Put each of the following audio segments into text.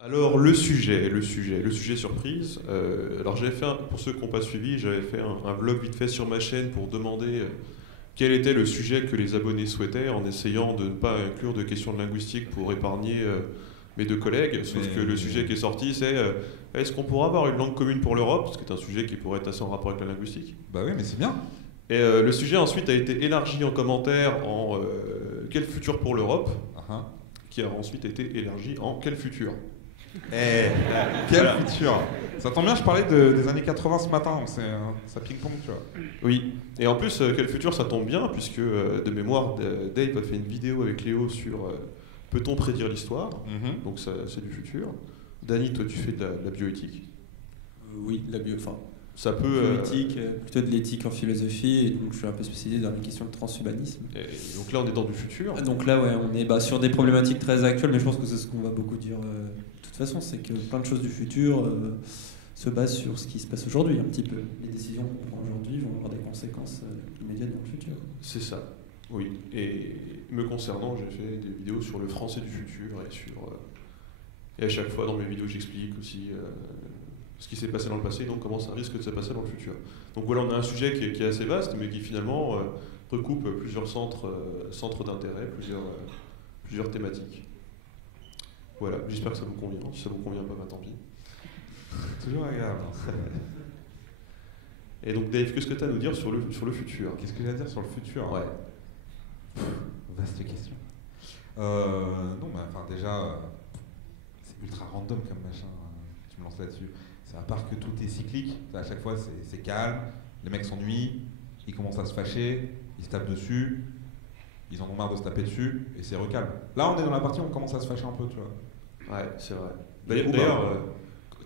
Alors le sujet surprise. Alors j'avais fait, pour ceux qui n'ont pas suivi, j'avais fait un vlog vite fait sur ma chaîne pour demander quel était le sujet que les abonnés souhaitaient, en essayant de ne pas inclure de questions de linguistique pour épargner mes deux collègues. Sauf que le sujet qui est sorti, c'est est-ce qu'on pourra avoir une langue commune pour l'Europe, ce qui est un sujet qui pourrait être assez en rapport avec la linguistique. Bah oui, mais c'est bien. Et le sujet ensuite a été élargi en commentaire en quel futur pour l'Europe, Ah, qui a ensuite été élargi en quel futur. Eh, quel Voilà. futur. Ça tombe bien, je parlais des années 80 ce matin, donc ça ping-pong, tu vois. Oui, et en plus, quel futur, ça tombe bien, puisque de mémoire, Dave a fait une vidéo avec Léo sur peut-on prédire l'histoire. Donc ça, c'est du futur. Dany, toi, tu fais de la bioéthique. Oui, de la bio, enfin, Ça peut. bioéthique, plutôt de l'éthique en philososie, et donc je suis un peu spécialisé dans les questions de transhumanisme. Et donc là, on est dans du futur. Donc là, ouais, on est sur des problématiques très actuelles, mais je pense que c'est ce qu'on va beaucoup dire. De toute façon, c'est que plein de choses du futur se basent sur ce qui se passe aujourd'hui, un petit peu. Les décisions qu'on prend aujourd'hui vont avoir des conséquences immédiates dans le futur. C'est ça. Oui. Et me concernant, j'ai fait des vidéos sur le français du futur et à chaque fois dans mes vidéos, j'explique aussi ce qui s'est passé dans le passé et donc comment ça risque de se passer dans le futur. Donc voilà, on a un sujet qui est assez vaste, mais qui finalement recoupe plusieurs centres d'intérêt, plusieurs thématiques. Voilà, j'espère que ça vous convient. Si ça vous convient pas, bah, tant pis. Toujours agréable. Et donc Dave, qu'est-ce que tu as à nous dire sur le futur? Qu'est-ce que j'ai à dire sur le futur? Ouais. Vaste question. Non, mais enfin déjà, c'est ultra random comme machin. Tu me lances là-dessus. C'est à part que tout est cyclique. À chaque fois, c'est calme. Les mecs s'ennuient. Ils commencent à se fâcher. Ils se tapent dessus. Ils en ont marre de se taper dessus. Et c'est recalme. Là, on est dans la partie où on commence à se fâcher un peu, tu vois. Ouais, c'est vrai. D'ailleurs,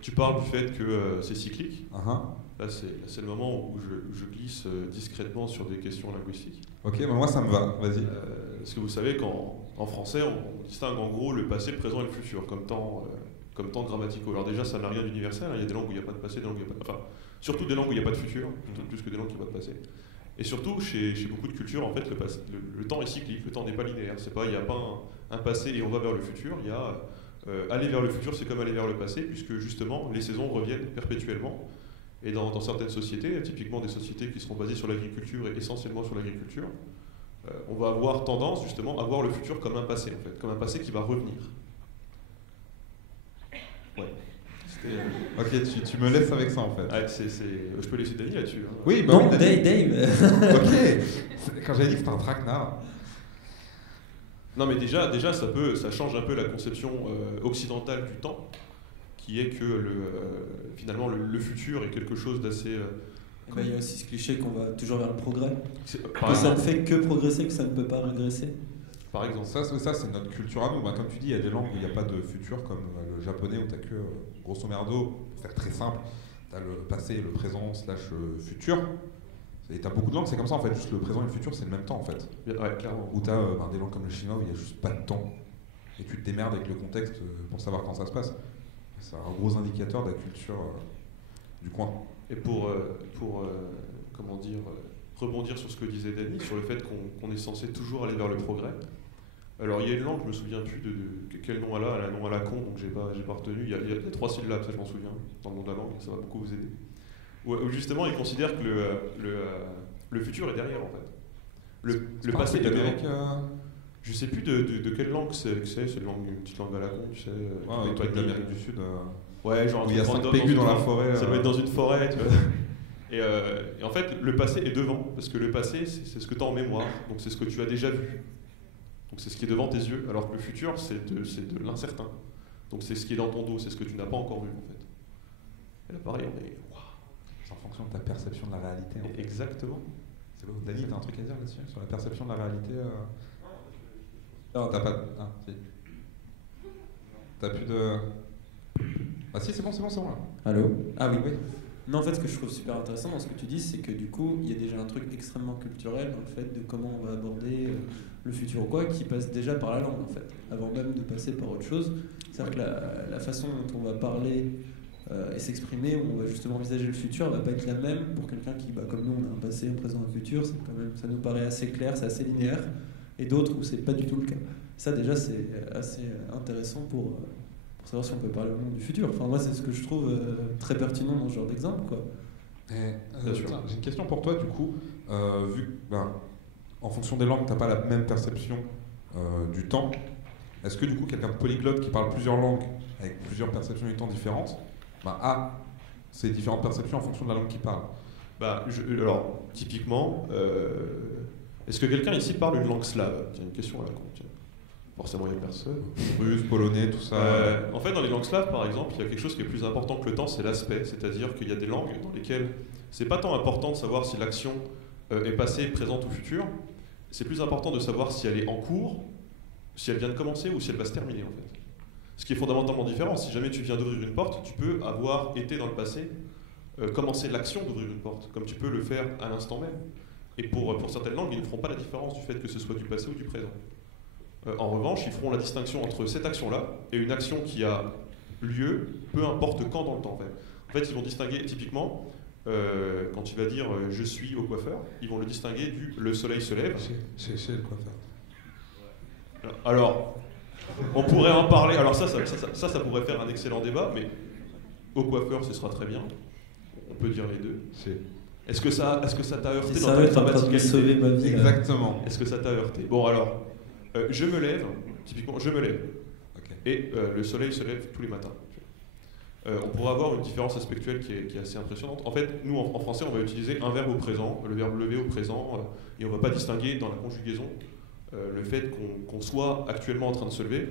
tu parles du fait que c'est cyclique. Là, c'est le moment où je glisse discrètement sur des questions linguistiques. Ok, bah moi ça me va, vas-y. Parce que vous savez qu'en français, on distingue en gros le passé, le présent et le futur comme temps grammaticaux. Alors déjà, ça n'a rien d'universel, hein. Il y a des langues où il n'y a pas de passé, des langues où il n'y a pas de... Enfin, surtout des langues où il n'y a pas de futur, plus que des langues où il n'y a pas de passé. Et surtout, chez beaucoup de cultures, en fait, le temps est cyclique, le temps n'est pas linéaire. Il n'y a pas un passé et on va vers le futur. Il y a aller vers le futur, c'est comme aller vers le passé, puisque justement, les saisons reviennent perpétuellement. Et dans certaines sociétés, typiquement des sociétés qui seront basées sur l'agriculture et essentiellement sur l'agriculture, on va avoir tendance justement à voir le futur comme un passé, en fait, comme un passé qui va revenir. Ouais. Ok, tu me laisses avec ça en fait. Ah, je peux laisser Dany là-dessus. Hein. Oui, bah Non, oui, Dave. Ok. Quand j'avais dit que c'était un traquenard. Non, mais déjà ça change un peu la conception occidentale du temps, qui est que finalement le futur est quelque chose d'assez... Il y a aussi ce cliché qu'on va toujours vers le progrès. Par Que ça ne exemple, fait que progresser, que ça ne peut pas régresser. par exemple. Ça c'est notre culture à nous. Bah, comme tu dis, il y a des langues où il n'y a pas de futur, comme le japonais où tu as que, grosso merdo, pour faire très simple, tu as le passé, le présent, slash futur. Et tu as beaucoup de langues, c'est comme ça en fait, juste le présent et le futur, c'est le même temps en fait. Ouais, clairement. Ou tu as des langues comme le chinois où il n'y a juste pas de temps. Et tu te démerdes avec le contexte pour savoir quand ça se passe. C'est un gros indicateur de la culture du coin. Et pour comment dire, rebondir sur ce que disait Dany, sur le fait qu'on est censé toujours aller vers le progrès. Alors il y a une langue, je me souviens plus de quel nom elle a un nom à la con, donc j'ai pas retenu. Il y a 3 syllabes, ça je m'en souviens, dans le nom de la langue, ça va beaucoup vous aider. Où justement ils considèrent que le futur est derrière en fait. Le passé est devant. Je sais plus de quelle langue c'est une petite langue à la con, tu sais. Ouais, toi d'Amérique du Sud. Ouais, genre Où il y a 5 dans pégus une dans la forêt. forêt. Ça doit être dans une forêt, tu vois. Et en fait, le passé est devant, parce que le passé, c'est ce que tu as en mémoire, donc c'est ce que tu as déjà vu. Donc c'est ce qui est devant tes yeux, alors que le futur, c'est de l'incertain. Donc c'est ce qui est dans ton dos, c'est ce que tu n'as pas encore vu, en fait. Et là, pareil, on est... Waouh. C'est en fonction de ta perception de la réalité. En fait. Exactement. C'est beau. Dany, t'as un truc à dire là-dessus? Sur la perception de la réalité Non, t'as pas... Ah, si. T'as plus de... Ah si, c'est bon là. Allô? Ah oui. Oui. Non, en fait, ce que je trouve super intéressant dans ce que tu dis, c'est que du coup, il y a déjà un truc extrêmement culturel dans le fait de comment on va aborder le futur ou quoi, qui passe déjà par la langue, en fait, avant même de passer par autre chose. C'est-à-dire que la façon dont on va parler et s'exprimer, où on va justement envisager le futur, elle va pas être la même pour quelqu'un qui, comme nous, on a un passé, un présent, un futur. C'est quand même, ça nous paraît assez clair, c'est assez linéaire, et d'autres où c'est pas du tout le cas. Ça, déjà, c'est assez intéressant pour savoir si on peut parler au monde du futur. Enfin, moi, c'est ce que je trouve très pertinent dans ce genre d'exemple, quoi. J'ai une question pour toi, du coup. Vu que, en fonction des langues, tu n'as pas la même perception du temps, est-ce que, du coup, quelqu'un de polyglotte qui parle plusieurs langues, avec plusieurs perceptions du temps différentes, a ces différentes perceptions en fonction de la langue qu'il parle? Alors, typiquement, est-ce que quelqu'un ici parle une langue slave? Tiens, une question à la con. Forcément, il n'y a personne. Russe, polonais, tout ça. En fait, dans les langues slaves, par exemple, il y a quelque chose qui est plus important que le temps, c'est l'aspect. C'est-à-dire qu'il y a des langues dans lesquelles c'est pas tant important de savoir si l'action est passée, présente ou future. C'est plus important de savoir si elle est en cours, si elle vient de commencer ou si elle va se terminer, en fait. Ce qui est fondamentalement différent. Si jamais tu viens d'ouvrir une porte, tu peux avoir été dans le passé, commencer l'action d'ouvrir une porte, comme tu peux le faire à l'instant même. Et pour certaines langues, ils ne feront pas la différence du fait que ce soit du passé ou du présent. En revanche, ils feront la distinction entre cette action-là et une action qui a lieu, peu importe quand dans le temps. En fait, ils vont distinguer typiquement, quand tu vas dire je suis au coiffeur, ils vont le distinguer du le soleil se lève. Chez le coiffeur. Alors, on pourrait en parler. Alors ça pourrait faire un excellent débat, mais au coiffeur, ce sera très bien. On peut dire les deux. Est-ce que ça t'a heurté dans ta grammaticalité? Exactement. Est-ce que ça t'a heurté? Bon alors. Je me lève, typiquement, je me lève. Okay. Et le soleil se lève tous les matins. On pourrait avoir une différence aspectuelle qui est assez impressionnante. En fait, nous, en français, on va utiliser un verbe au présent, le verbe lever au présent, et on ne va pas distinguer dans la conjugaison le fait qu'on soit actuellement en train de se lever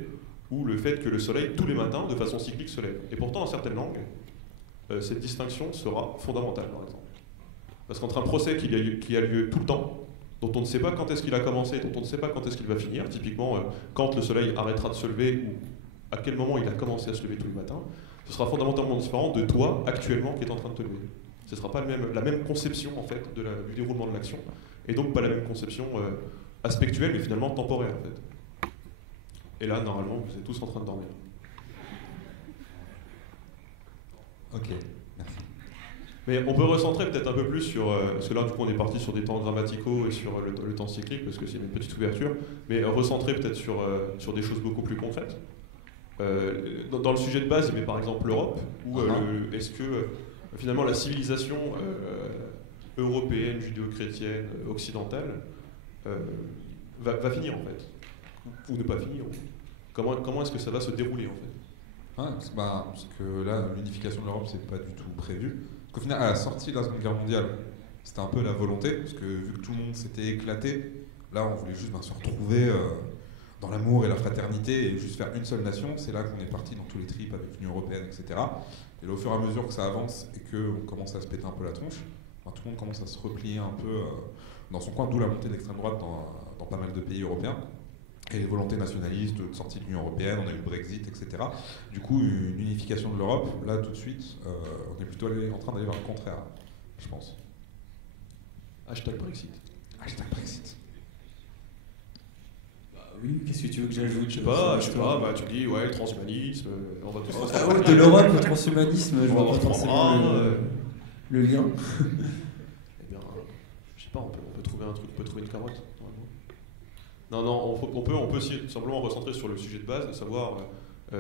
ou le fait que le soleil, tous les matins, de façon cyclique, se lève. Et pourtant, dans certaines langues, cette distinction sera fondamentale, par exemple. Parce qu'entre un procès qui a lieu tout le temps, dont on ne sait pas quand est-ce qu'il a commencé, dont on ne sait pas quand est-ce qu'il va finir, typiquement quand le soleil arrêtera de se lever ou à quel moment il a commencé à se lever tous les matins, ce sera fondamentalement différent de toi actuellement qui est en train de te lever. Ce ne sera pas la même conception en fait du déroulement de l'action, et donc pas la même conception aspectuelle mais finalement temporelle en fait. Et là normalement vous êtes tous en train de dormir. Ok, merci. Mais on peut recentrer peut-être un peu plus sur, parce que là du coup on est parti sur des temps grammaticaux et sur le temps cyclique, parce que c'est une petite ouverture, mais recentrer peut-être sur des choses beaucoup plus concrètes. Dans le sujet de base, mais par exemple l'Europe, où est-ce que finalement la civilisation européenne, judéo-chrétienne, occidentale, va finir en fait, ou ne pas finir. Comment est-ce que ça va se dérouler en fait? Parce que là, l'unification de l'Europe, c'est pas du tout prévu. Au final, à la sortie de la Seconde Guerre mondiale, c'était un peu la volonté, parce que vu que tout le monde s'était éclaté, là on voulait juste se retrouver dans l'amour et la fraternité et juste faire une seule nation. C'est là qu'on est parti dans tous les tripes avec l'Union Européenne, etc. Et là, au fur et à mesure que ça avance et qu'on commence à se péter un peu la tronche, tout le monde commence à se replier un peu dans son coin, d'où la montée de l'extrême droite dans pas mal de pays européens. Et les volontés nationalistes de sortie de l'Union Européenne, on a eu le Brexit, etc. Du coup, une unification de l'Europe, là tout de suite, on est plutôt en train d'aller vers le contraire, je pense. Hashtag Brexit. Hashtag Brexit. Oui, qu'est-ce que tu veux que j'ajoute? Je sais pas, tu dis, ouais, le transhumanisme, on va tous de l'Europe au transhumanisme, je vois pas forcément le lien. Eh bien, je sais pas, on peut trouver un truc, on peut trouver une carotte. Non, on peut simplement recentrer sur le sujet de base, de savoir,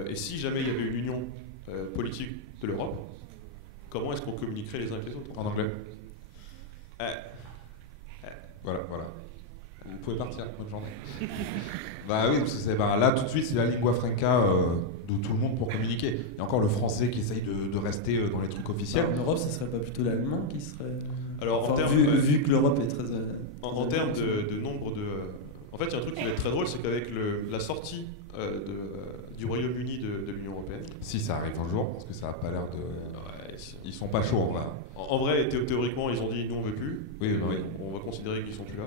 et si jamais il y avait une union politique de l'Europe, comment est-ce qu'on communiquerait les uns avec les autres? En anglais. Voilà. Vous pouvez partir, bonne journée. Oui, parce que là tout de suite c'est la lingua franca de tout le monde pour communiquer. Il y a encore le français qui essaye de rester dans les trucs officiels. En Europe, ce serait pas plutôt l'allemand qui serait... Alors, vu que l'Europe est très... En termes de nombre de... En fait, il y a un truc qui va être très drôle, c'est qu'avec la sortie du Royaume-Uni de l'Union Européenne... Si ça arrive un jour, parce que ça n'a pas l'air de... Ouais, ils sont pas chauds en vrai. En vrai, théoriquement, ils ont dit nous on veut plus. Oui. On va considérer qu'ils sont plus là.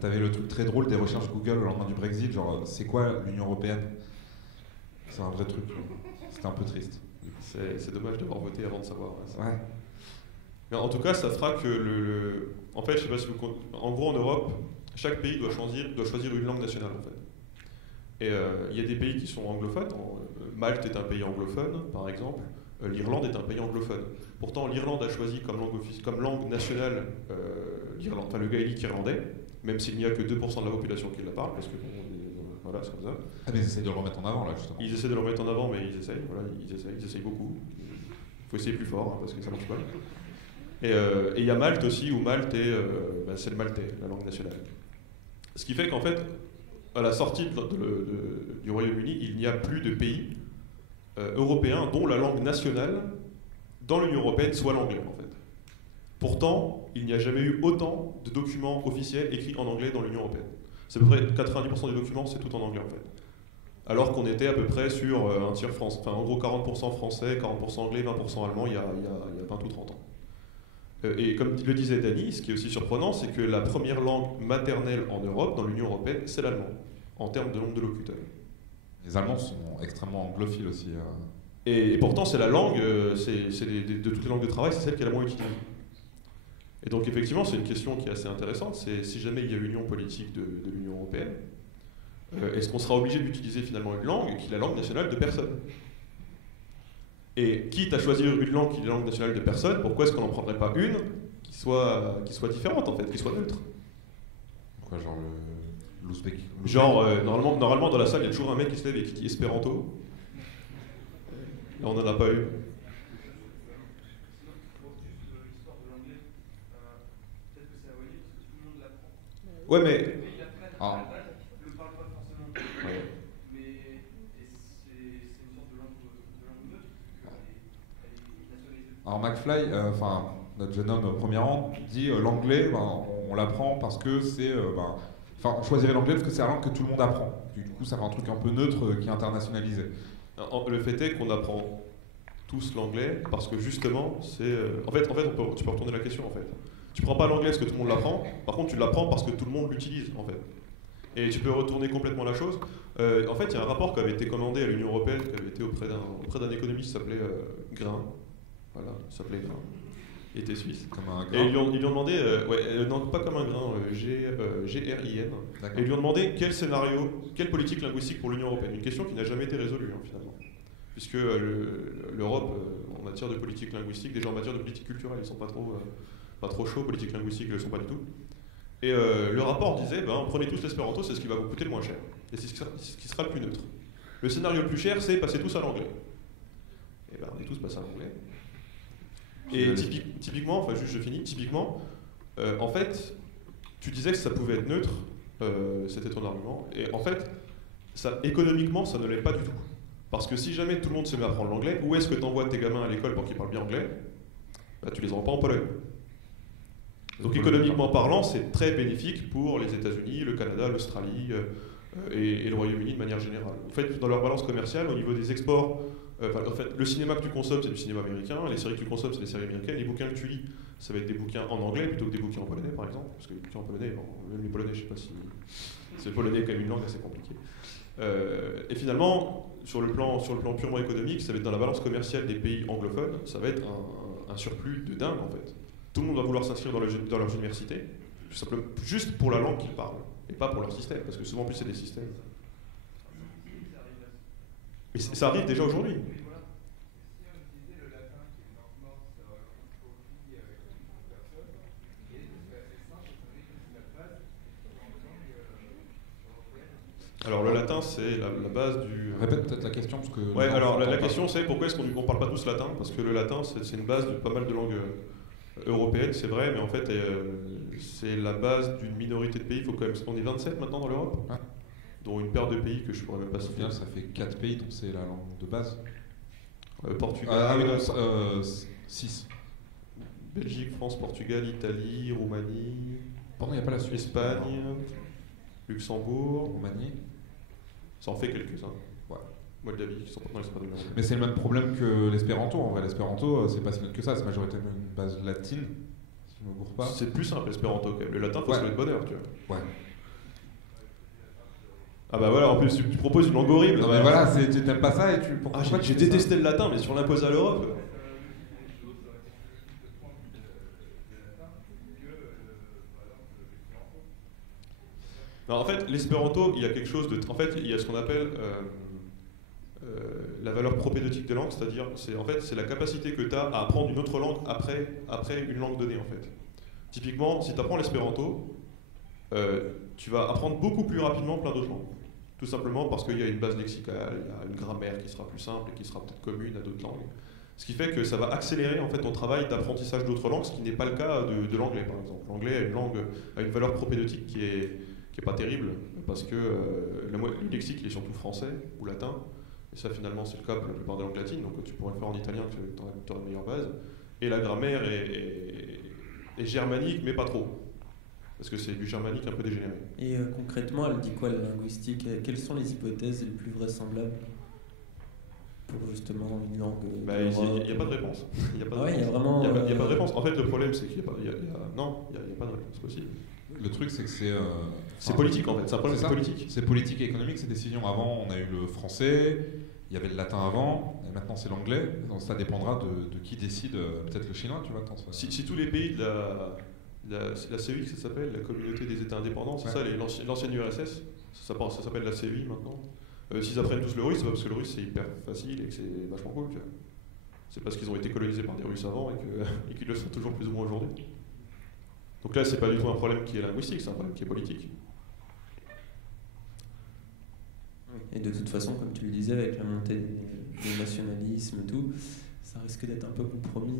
T'avais le truc très drôle des recherches Google au lendemain du Brexit, genre c'est quoi l'Union Européenne? C'est un vrai truc. C'était un peu triste. C'est dommage d'avoir voté avant de savoir. Ouais. Mais en tout cas, ça fera que En fait, je sais pas si vous... En gros, en Europe, chaque pays doit choisir une langue nationale en fait. Et il y a des pays qui sont anglophones. Malte est un pays anglophone, par exemple. L'Irlande est un pays anglophone. Pourtant, l'Irlande a choisi comme langue nationale le gaélique irlandais, même s'il n'y a que 2% de la population qui la parle, parce que voilà, c'est comme ça. Ah, mais ils essayent de le remettre en avant, là, justement. Ils essaient de le remettre en avant, mais ils essayent, voilà, ils essayent beaucoup. Il faut essayer plus fort, hein, parce que ça marche pas. Et il y a Malte aussi, où Malte c'est le maltais, la langue nationale. Ce qui fait qu'en fait, à la sortie du Royaume-Uni, il n'y a plus de pays européens dont la langue nationale dans l'Union européenne soit l'anglais, en fait. Pourtant, il n'y a jamais eu autant de documents officiels écrits en anglais dans l'Union européenne. C'est à peu près 90% des documents, c'est tout en anglais, en fait. Alors qu'on était à peu près sur un tiers français, enfin en gros 40% français, 40% anglais, 20% allemand il y a 20 ou 30 ans. Et comme le disait Dany, ce qui est aussi surprenant, c'est que la première langue maternelle en Europe, dans l'Union européenne, c'est l'allemand, en termes de nombre de locuteurs. Les Allemands sont extrêmement anglophiles aussi. Et pourtant, c'est la langue, de toutes les langues de travail, c'est celle qui est la moins utilisée. Et donc effectivement, c'est une question qui est assez intéressante, c'est si jamais il y a l'union politique de l'Union européenne, est-ce qu'on sera obligé d'utiliser finalement une langue qui est la langue nationale de personne? Et quitte à choisir une langue qui est la langue nationale de personne, pourquoi est-ce qu'on n'en prendrait pas une qui soit différente en fait, qui soit neutre? Quoi, genre l'ouzbek? Genre, normalement dans la salle, il y a toujours un mec qui se lève et qui dit espéranto. Là, on n'en a pas eu. Ouais, mais. Ah. Alors McFly, notre jeune homme au premier rang, dit l'anglais, on l'apprend parce que c'est... on choisirait l'anglais parce que c'est la langue que tout le monde apprend. Du coup, ça fait un truc un peu neutre qui est internationalisé. Le fait est qu'on apprend tous l'anglais parce que justement, c'est... En fait tu peux retourner la question, en fait. Tu prends pas l'anglais parce que tout le monde l'apprend, par contre tu l'apprends parce que tout le monde l'utilise, en fait. Et tu peux retourner complètement la chose. En fait, il y a un rapport qui avait été commandé à l'Union européenne, qui avait été auprès d'un économiste qui s'appelait Grain. Voilà, il s'appelait Grain. Il était suisse. Comme un grain. Et ils lui ont demandé, non pas comme un grain, G-R-I-N. Et ils lui ont demandé quel scénario, quelle politique linguistique pour l'Union européenne. Une question qui n'a jamais été résolue, finalement. Puisque l'Europe, en matière de politique linguistique, déjà en matière de politique culturelle, ils sont pas trop chauds, politique linguistique, ils ne le sont pas du tout. Et le rapport disait, prenez tous l'espéranto, c'est ce qui va vous coûter le moins cher. Et c'est ce qui sera le plus neutre. Le scénario le plus cher, c'est passer tous à l'anglais. Et on est tous passés à l'anglais. Et typiquement, enfin juste je finis, typiquement, en fait, tu disais que ça pouvait être neutre, c'était ton argument, et en fait, économiquement, ça ne l'est pas du tout. Parce que si jamais tout le monde se met à apprendre l'anglais, où est-ce que tu envoies tes gamins à l'école pour qu'ils parlent bien anglais? Tu les envoies pas en Pologne. Donc économiquement parlant, c'est très bénéfique pour les États-Unis, le Canada, l'Australie et le Royaume-Uni de manière générale. En fait, dans leur balance commerciale, au niveau des exports, le cinéma que tu consommes, c'est du cinéma américain, les séries que tu consommes, c'est des séries américaines, les bouquins que tu lis, ça va être des bouquins en anglais plutôt que des bouquins en polonais, par exemple, parce que les bouquins en polonais, même les polonais, je sais pas si... C'est le polonais est quand même une langue assez compliquée. Et finalement, sur le plan purement économique, ça va être dans la balance commerciale des pays anglophones, ça va être un surplus de dingue, en fait. Tout le monde va vouloir s'inscrire dans leurs universités, juste pour la langue qu'ils parlent, et pas pour leur système, parce que souvent, en plus, c'est des systèmes. Mais ça arrive déjà aujourd'hui. Alors le latin, c'est la base du... Répète peut-être la question, parce que... Ouais, alors la question c'est pourquoi est-ce qu'on ne parle pas tous latin? Parce que le latin, c'est une base de pas mal de langues européennes, c'est vrai, mais en fait, c'est la base d'une minorité de pays. Il faut quand même... On est 27 maintenant dans l'Europe, dont une paire de pays que je ne pourrais même pas citer. Au final, ça fait 4 pays dont c'est la langue de base. Portugal... 6. Belgique, France, Portugal, Italie, Roumanie... Pardon, il n'y a pas la Suisse. Espagne, Luxembourg... Roumanie. Ça en fait quelques-uns. Ouais. Moldavie, qui sont pas de langue. Mais c'est le même problème que l'espéranto. En vrai, l'espéranto, c'est pas si neutre que ça. C'est majoritairement une base latine, si je ne me gourre pas. C'est plus simple, l'espéranto quand même. Le latin, il faut se mettre de bonne heure, tu vois. Ouais. Ah bah voilà, en plus, tu proposes une langue horrible. Non mais voilà, tu t'aimes pas ça et tu... J'ai détesté le latin, mais si on l'impose à l'Europe... Non, en fait, l'espéranto, il y a quelque chose de... En fait, il y a ce qu'on appelle la valeur propédeutique de langue, c'est-à-dire, c'est la capacité que tu as à apprendre une autre langue après une langue donnée, en fait. Typiquement, si tu apprends l'espéranto, tu vas apprendre beaucoup plus rapidement plein d'autres langues. Tout simplement parce qu'il y a une base lexicale, il y a une grammaire qui sera plus simple et qui sera peut-être commune à d'autres langues. Ce qui fait que ça va accélérer en fait ton travail d'apprentissage d'autres langues, ce qui n'est pas le cas de l'anglais par exemple. L'anglais a une valeur propédeutique qui est pas terrible parce que le lexique il est surtout français ou latin. Et ça, finalement, c'est le cas pour la plupart des langues latines. Donc, tu pourrais le faire en italien, tu auras une meilleure base. Et la grammaire est germanique, mais pas trop. Parce que c'est du germanique un peu dégénéré. Et concrètement, elle dit quoi, la linguistique? Quelles sont les hypothèses les plus vraisemblables pour justement une langue il n'y a pas de réponse. Il n'y a pas de réponse. En fait, le problème, c'est qu'il n'y a pas de réponse possible. Le truc, c'est que c'est politique en fait, c'est un problème, c'est politique. C'est politique et économique, ces décisions. Avant, on a eu le français, il y avait le latin avant, et maintenant c'est l'anglais. Donc ça dépendra de qui décide, peut-être le chinois, tu vois. Si tous les pays de la CEI, ça s'appelle, la communauté des États indépendants, c'est ça, l'ancienne URSS, ça s'appelle la CEI maintenant. S'ils apprennent tous le russe, c'est pas parce que le russe c'est hyper facile et que c'est vachement cool, tu vois. C'est parce qu'ils ont été colonisés par des Russes avant et qu'ils le sont toujours plus ou moins aujourd'hui. Donc là, c'est pas du tout un problème qui est linguistique, c'est un problème qui est politique. Et de toute façon, comme tu le disais, avec la montée des nationalismes et tout, ça risque d'être un peu compromis.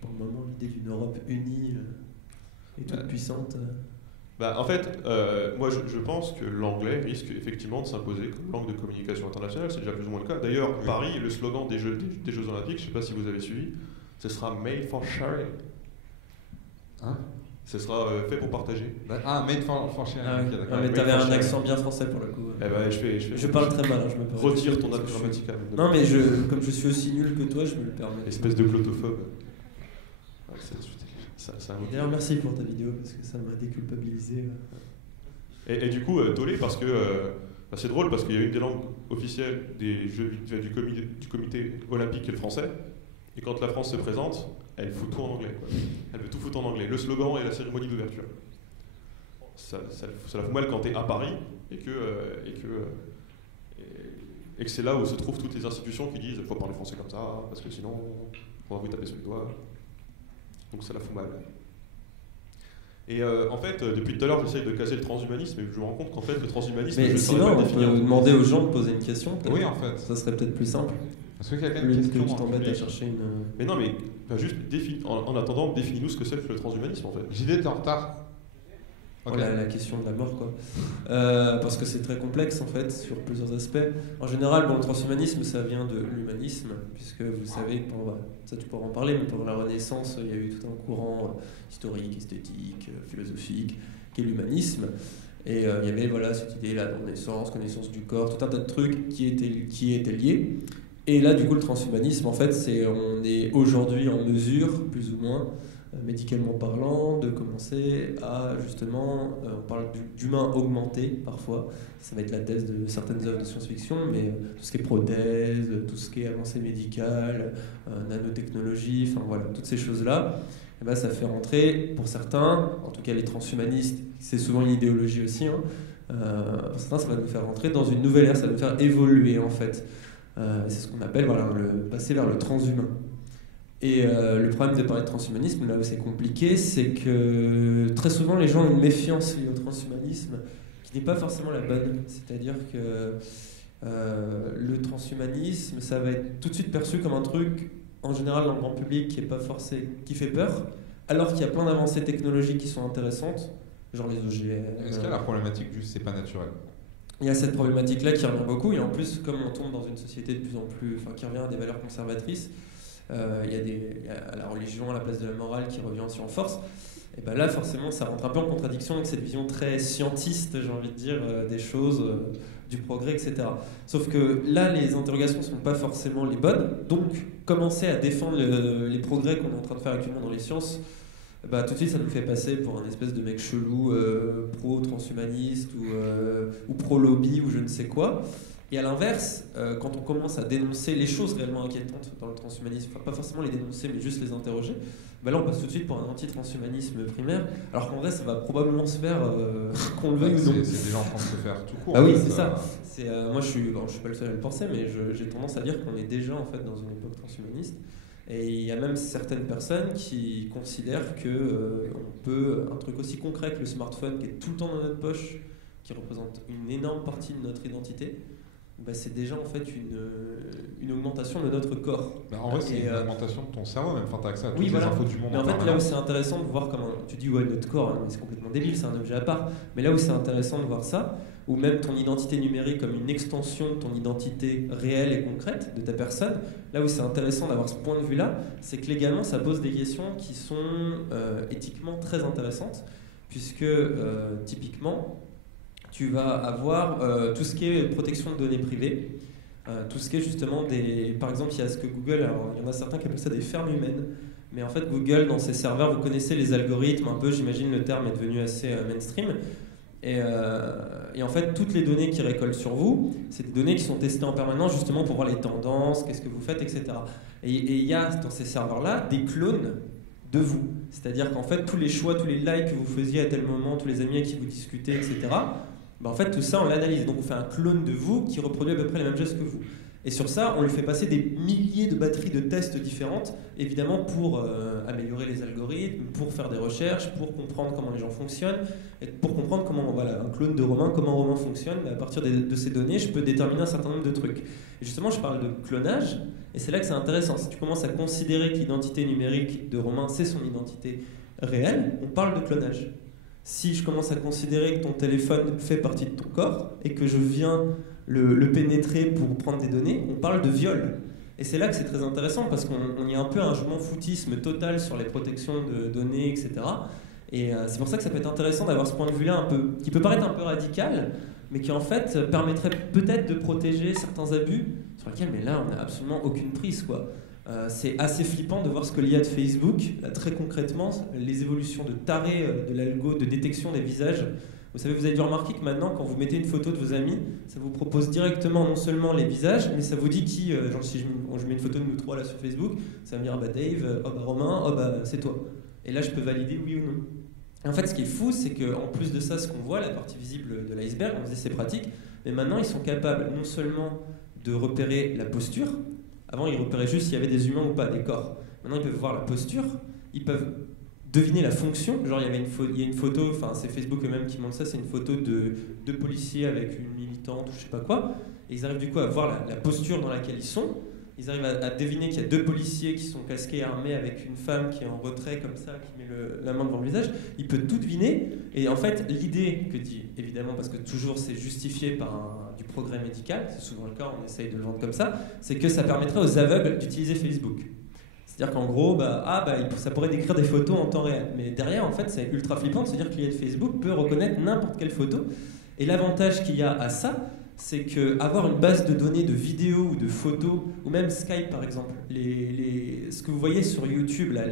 Pour le moment, l'idée d'une Europe unie et toute puissante. En fait, moi je pense que l'anglais risque effectivement de s'imposer comme langue de communication internationale, c'est déjà plus ou moins le cas. D'ailleurs, Paris, le slogan des Jeux Olympiques, je ne sais pas si vous avez suivi, ce sera Made for Sharing. Hein? Ce sera fait pour partager. Made for sharing. Ah, okay, d'accord. Mais t'avais un accent bien français pour le coup. Je parle très mal, je me permets. Retire ton acte grammatical. Non, mais comme je suis aussi nul que toi, je me le permets. Espèce de glottophobe. D'ailleurs, merci pour ta vidéo parce que ça m'a déculpabilisé. Et du coup, tollé parce que c'est drôle parce qu'il y a une des langues officielles du comité olympique qui est le français. Et quand la France se présente, elle fout tout en anglais, quoi. Elle veut tout foutre en anglais. Le slogan et la cérémonie d'ouverture. Ça la fout mal quand t'es à Paris et que c'est là où se trouvent toutes les institutions qui disent il faut parler français comme ça, parce que sinon on va vous taper sur les doigts. Donc ça la fout mal. Et en fait, depuis tout à l'heure, j'essaye de casser le transhumanisme, et je me rends compte qu'en fait, le transhumanisme... Mais sinon, on peut demander aux gens de poser une question. Oui, en fait. Ça serait peut-être plus simple. Parce que quelqu'un qui tu t'embêtes à chercher une... Mais non, mais juste en attendant, définis-nous ce que c'est que le transhumanisme, en fait. JD, t'es en retard. Okay. La question de la mort, quoi. Parce que c'est très complexe, en fait, sur plusieurs aspects. En général, le transhumanisme, ça vient de l'humanisme, puisque vous savez, ça tu pourras en parler, mais pour la Renaissance, il y a eu tout un courant historique, esthétique, philosophique, qui est l'humanisme. Et il y avait cette idée-là de connaissance du corps, tout un tas de trucs qui étaient liés. Et là, du coup, le transhumanisme, en fait, on est aujourd'hui en mesure, plus ou moins, médicalement parlant, de commencer à justement, on parle d'humain augmenté parfois, ça va être la thèse de certaines œuvres de science-fiction, mais tout ce qui est prothèse, tout ce qui est avancée médicale, nanotechnologie, enfin voilà, toutes ces choses-là, et ben, ça fait rentrer, pour certains, en tout cas les transhumanistes, c'est souvent une idéologie aussi, pour certains ça va nous faire rentrer dans une nouvelle ère, ça va nous faire évoluer en fait. C'est ce qu'on appelle passer vers le transhumain. Et le problème de parler de transhumanisme, là où c'est compliqué, c'est que très souvent les gens ont une méfiance liée au transhumanisme qui n'est pas forcément la bonne. C'est-à-dire que le transhumanisme, ça va être tout de suite perçu comme un truc, en général dans le grand public, qui fait peur, alors qu'il y a plein d'avancées technologiques qui sont intéressantes, genre les OGM. Est-ce qu'il y a la problématique juste c'est pas naturel? Il y a cette problématique-là qui revient beaucoup, et en plus, comme on tombe dans une société de plus en plus, qui revient à des valeurs conservatrices, il y a la religion à la place de la morale qui revient aussi en force. Et ben là, forcément, ça rentre un peu en contradiction avec cette vision très scientiste, j'ai envie de dire, des choses, du progrès, etc. Sauf que là, les interrogations ne sont pas forcément les bonnes. Donc, commencer à défendre les progrès qu'on est en train de faire actuellement dans les sciences, tout de suite, ça nous fait passer pour un espèce de mec chelou, pro-transhumaniste ou pro-lobby ou je ne sais quoi. Et à l'inverse, quand on commence à dénoncer les choses réellement inquiétantes dans le transhumanisme, enfin pas forcément les dénoncer, mais juste les interroger, là on passe tout de suite pour un anti-transhumanisme primaire, alors qu'en vrai ça va probablement se faire, qu'on le veuille ou non. C'est déjà en train de se faire tout court. Ah oui, c'est ça. Moi je suis pas le seul à le penser, mais j'ai tendance à dire qu'on est déjà en fait dans une époque transhumaniste. Et il y a même certaines personnes qui considèrent qu'on peut, un truc aussi concret que le smartphone qui est tout le temps dans notre poche, qui représentent une énorme partie de notre identité, bah, c'est déjà en fait une augmentation de notre corps. Bah, en vrai, c'est une augmentation de ton cerveau, même. Enfin, t'as accès à toutes les infos du monde. Mais en fait, là où c'est intéressant de voir comment. Tu dis, ouais, notre corps, hein, c'est complètement débile, c'est un objet à part. Mais là où c'est intéressant de voir ça, ou même ton identité numérique comme une extension de ton identité réelle et concrète de ta personne, là où c'est intéressant d'avoir ce point de vue-là, c'est que légalement, ça pose des questions qui sont éthiquement très intéressantes, puisque typiquement, tu vas avoir tout ce qui est protection de données privées, tout ce qui est justement des... Par exemple, il y a ce que Google, alors, il y en a certains qui appellent ça des fermes humaines, mais en fait Google, dans ses serveurs, vous connaissez les algorithmes un peu, j'imagine le terme est devenu assez mainstream, et en fait toutes les données qu'ils récoltent sur vous, c'est des données qui sont testées en permanence justement pour voir les tendances, qu'est-ce que vous faites, etc. Et il y a dans ces serveurs-là des clones de vous, c'est-à-dire qu'en fait tous les choix, tous les likes que vous faisiez à tel moment, tous les amis avec qui vous discutez, etc., ben en fait, tout ça, on l'analyse. Donc, on fait un clone de vous qui reproduit à peu près les mêmes gestes que vous. Et sur ça, on lui fait passer des milliers de batteries de tests différentes, évidemment pour améliorer les algorithmes, pour faire des recherches, pour comprendre comment les gens fonctionnent, et pour comprendre comment, voilà, un clone de Romain, comment Romain fonctionne. Ben, à partir de ces données, je peux déterminer un certain nombre de trucs. Et justement, je parle de clonage, et c'est là que c'est intéressant. Si tu commences à considérer que l'identité numérique de Romain, c'est son identité réelle, on parle de clonage. Si je commence à considérer que ton téléphone fait partie de ton corps et que je viens le pénétrer pour prendre des données, on parle de viol. Et c'est là que c'est très intéressant parce qu'on y a un peu un je m'en foutisme total sur les protections de données, etc. Et c'est pour ça que ça peut être intéressant d'avoir ce point de vue-là un peu, qui peut paraître un peu radical, mais qui en fait permettrait peut-être de protéger certains abus sur lesquels, mais là, on n'a absolument aucune prise, quoi. C'est assez flippant de voir ce que l'IA de Facebook, là, très concrètement, les évolutions de taré de l'algo de détection des visages. Vous savez, vous avez dû remarquer que maintenant, quand vous mettez une photo de vos amis, ça vous propose directement non seulement les visages, mais ça vous dit qui, genre si je mets une photo de nous trois là sur Facebook, ça va me dire ah bah Dave, oh bah Romain, oh bah c'est toi. Et là, je peux valider oui ou non. Et en fait, ce qui est fou, c'est qu'en plus de ça, ce qu'on voit, la partie visible de l'iceberg, on disait c'est pratique, mais maintenant, ils sont capables non seulement de repérer la posture. Avant, ils repéraient juste s'il y avait des humains ou pas, des corps. Maintenant, ils peuvent voir la posture, ils peuvent deviner la fonction. Genre, il y a une photo, enfin, c'est Facebook eux-mêmes qui montrent ça, c'est une photo de deux policiers avec une militante ou je sais pas quoi. Et ils arrivent du coup à voir la posture dans laquelle ils sont. Ils arrivent à deviner qu'il y a deux policiers qui sont casqués, armés, avec une femme qui est en retrait comme ça, qui met la main devant le visage. Il peut tout deviner. Et en fait, l'idée que dit, évidemment, parce que toujours c'est justifié par du progrès médical, c'est souvent le cas, on essaye de le vendre comme ça, c'est que ça permettrait aux aveugles d'utiliser Facebook. C'est-à-dire qu'en gros, ça pourrait décrire des photos en temps réel. Mais derrière, en fait, c'est ultra flippant de se dire que l'IA de Facebook peut reconnaître n'importe quelle photo. Et l'avantage qu'il y a à ça, c'est qu'avoir une base de données de vidéos ou de photos, ou même Skype par exemple, ce que vous voyez sur YouTube, là,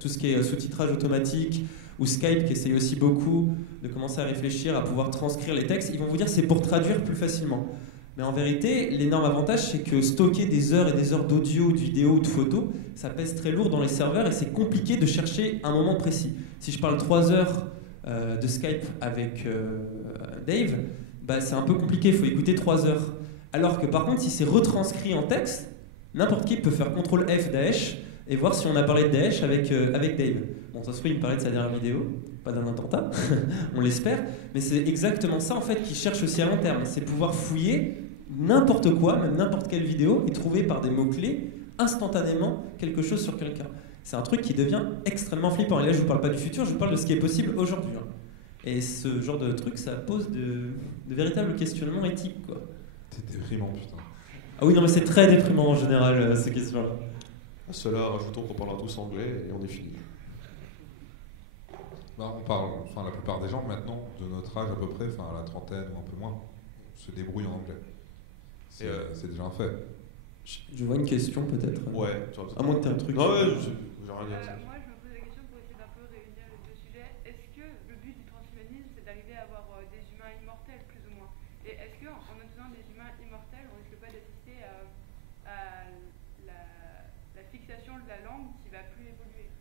tout ce qui est sous-titrage automatique, ou Skype qui essaye aussi beaucoup de commencer à réfléchir, à pouvoir transcrire les textes, ils vont vous dire que c'est pour traduire plus facilement. Mais en vérité, l'énorme avantage, c'est que stocker des heures et des heures d'audio, de vidéo ou de photos, ça pèse très lourd dans les serveurs et c'est compliqué de chercher un moment précis. Si je parle 3 heures de Skype avec Dave, c'est un peu compliqué, il faut écouter 3 heures. Alors que par contre, si c'est retranscrit en texte, n'importe qui peut faire CTRL F Daesh et voir si on a parlé de Daesh avec Dave. Bon, ça se trouve, il me parlait de sa dernière vidéo, pas d'un attentat, on l'espère, mais c'est exactement ça en fait qu'il cherche aussi à long terme, c'est pouvoir fouiller n'importe quoi, même n'importe quelle vidéo, et trouver par des mots-clés instantanément quelque chose sur quelqu'un. C'est un truc qui devient extrêmement flippant. Et là, je ne vous parle pas du futur, je vous parle de ce qui est possible aujourd'hui. Et ce genre de truc, ça pose de véritables questionnements éthiques, quoi. C'est déprimant, putain. Ah oui, non, mais c'est très déprimant en général, ces questions-là. À cela, rajoutons qu'on parlera tous anglais et on est fini. On parle, enfin la plupart des gens maintenant, de notre âge à peu près, enfin à la trentaine ou un peu moins, se débrouillent en anglais. C'est déjà un fait. Je vois une question peut-être. Ouais. À moins que tu aies un truc. Non, ouais, j'ai rien dit. Moi, je me pose la question pour essayer d'un peu réunir les deux sujets. Est-ce que le but du transhumanisme, c'est d'arriver à avoir des humains immortels, plus ou moins? Et est-ce qu'en obtenant des humains immortels, on risque pas d'assister à la fixation de la langue qui va plus évoluer?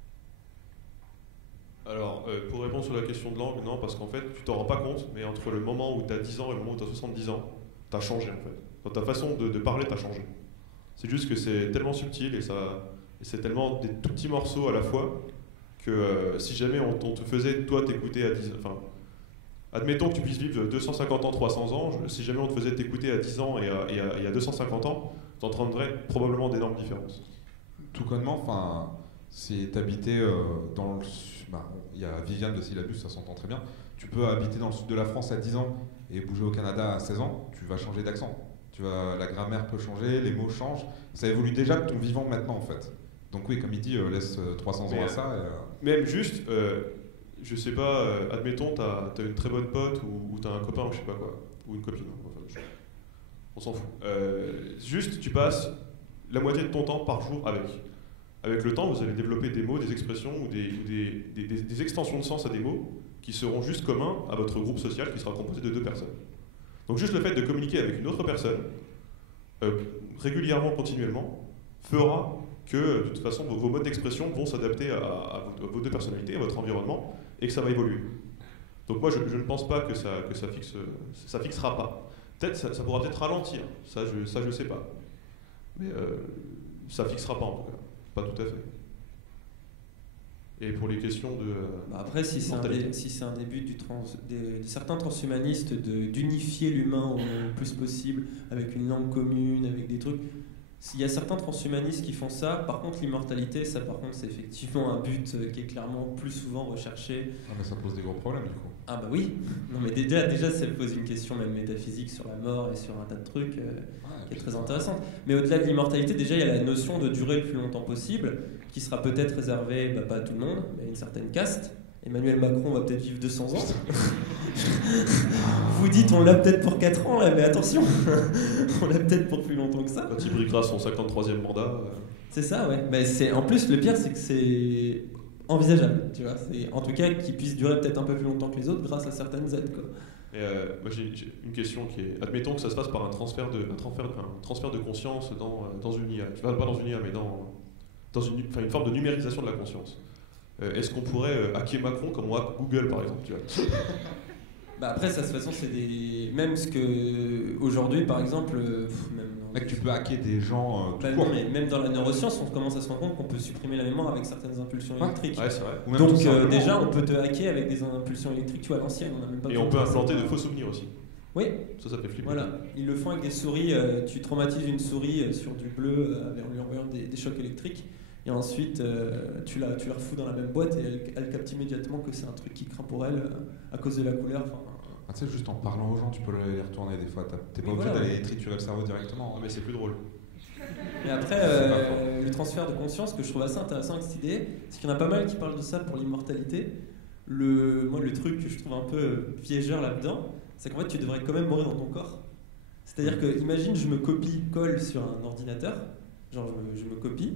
Alors, pour répondre sur la question de langue, non, parce qu'en fait, tu t'en rends pas compte, mais entre le moment où tu as 10 ans et le moment où tu as 70 ans, tu as changé en fait. Dans ta façon de parler, tu as changé. C'est juste que c'est tellement subtil et c'est tellement des tout petits morceaux à la fois que si jamais on te faisait, toi, t'écouter à 10 ans, enfin, Admettons que tu puisses vivre 250 ans, 300 ans, si jamais on te faisait t'écouter à 10 ans et à 250 ans, tu entendrais probablement d'énormes différences. Tout connement, enfin, si t'habitais dans le... il y a Viviane de Syllabus, ça s'entend très bien. Tu peux habiter dans le sud de la France à 10 ans et bouger au Canada à 16 ans, tu vas changer d'accent. La grammaire peut changer, les mots changent. Ça évolue déjà de ton vivant maintenant, en fait. Donc oui, comme il dit, laisse 300 ans à ça. Même juste, je sais pas, admettons, t'as une très bonne pote ou t'as un copain ou je sais pas quoi, ou une copine, enfin, on s'en fout. Juste, tu passes la moitié de ton temps par jour avec. Avec le temps, vous allez développer des mots, des expressions ou des extensions de sens à des mots qui seront juste communs à votre groupe social qui sera composé de 2 personnes. Donc juste le fait de communiquer avec une autre personne, régulièrement, continuellement, fera que de toute façon vos modes d'expression vont s'adapter à vos 2 personnalités, à votre environnement, et que ça va évoluer. Donc moi je ne pense pas que ça fixera pas. Peut-être ça pourra peut-être ralentir, ça je sais pas. Mais ça fixera pas en tout cas, pas tout à fait. Et pour les questions de... Après, si c'est un début de certains transhumanistes d'unifier l'humain au plus possible, avec une langue commune, avec des trucs... Il y a certains transhumanistes qui font ça. Par contre, l'immortalité, ça par contre, c'est effectivement un but qui est clairement plus souvent recherché. Ah mais ça pose des gros problèmes du coup. Ah bah oui. Non mais déjà ça pose une question même métaphysique sur la mort et sur un tas de trucs qui est très intéressante. Mais au-delà de l'immortalité, déjà il y a la notion de durer le plus longtemps possible, qui sera peut-être réservée, pas à tout le monde, mais à une certaine caste. Emmanuel Macron va peut-être vivre 200 ans. Vous dites on l'a peut-être pour 4 ans là, mais attention, on l'a peut-être pour plus longtemps que ça. Quand il briquera son 53e mandat... C'est ça, ouais. Mais en plus, le pire, c'est que c'est envisageable, tu vois. En tout cas, qu'il puisse durer peut-être un peu plus longtemps que les autres grâce à certaines aides, quoi. Et moi j'ai une question qui est, admettons que ça se passe par un transfert de conscience dans une IA, pas dans une IA mais dans une forme de numérisation de la conscience. Est-ce qu'on pourrait hacker Macron comme on hack Google par exemple, tu vois? Après ça de toute façon c'est même ce que aujourd'hui par exemple Mec, tu peux hacker des gens non, mais même dans la neuroscience on commence à se rendre compte qu'on peut supprimer la mémoire avec certaines impulsions électriques. Ouais, c'est vrai. Ou même donc déjà on peut te hacker avec des impulsions électriques, tu vois, à l'ancienne, on a même pas. Et on peut implanter de faux souvenirs aussi. Oui. Ça fait flipper. Voilà, ils le font avec des souris, tu traumatises une souris sur du bleu en lui envoyant des chocs électriques. Et ensuite, tu la refous dans la même boîte et elle capte immédiatement que c'est un truc qui craint pour elle à cause de la couleur. Tu sais, juste en parlant aux gens, tu peux les retourner des fois. T'es pas obligé d'aller triturer le cerveau directement. Mais c'est plus drôle. Et après, le transfert de conscience, que je trouve assez intéressant avec cette idée, c'est qu'il y en a pas mal qui parlent de ça pour l'immortalité. Moi, le truc que je trouve un peu piégeur là-dedans, c'est qu'en fait, tu devrais quand même mourir dans ton corps. C'est-à-dire que, imagine, je me copie-colle sur un ordinateur, genre je me copie.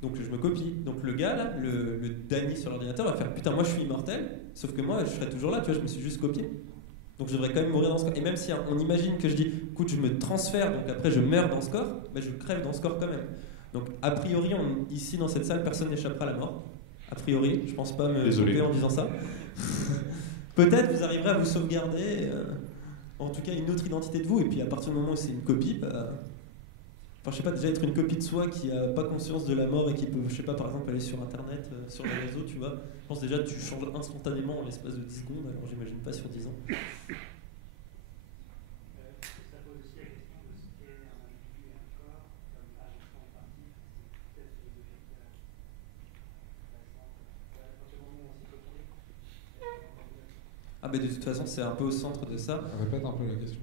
Donc je me copie. Donc le gars là, le Danny sur l'ordinateur va faire putain moi je suis immortel, sauf que moi je serai toujours là, tu vois, je me suis juste copié. Donc je devrais quand même mourir dans ce corps. Et même si on imagine que je dis écoute je me transfère, donc après je meurs dans ce corps, je crève dans ce corps quand même. Donc a priori ici dans cette salle personne n'échappera à la mort. A priori, je pense pas me tromper en disant ça. Peut-être vous arriverez à vous sauvegarder, en tout cas une autre identité de vous, et puis à partir du moment où c'est une copie, je sais pas, déjà être une copie de soi qui a pas conscience de la mort et qui peut, je sais pas, par exemple aller sur internet, sur les réseaux, tu vois. Je pense déjà tu changes instantanément en l'espace de 10 secondes, alors j'imagine pas sur 10 ans. Ça pose aussi la question de ce qu'est un individu et un corps, comme agissant en partie, c'est peut-être philosophique de toute façon c'est un peu au centre de ça. Répète un peu la question.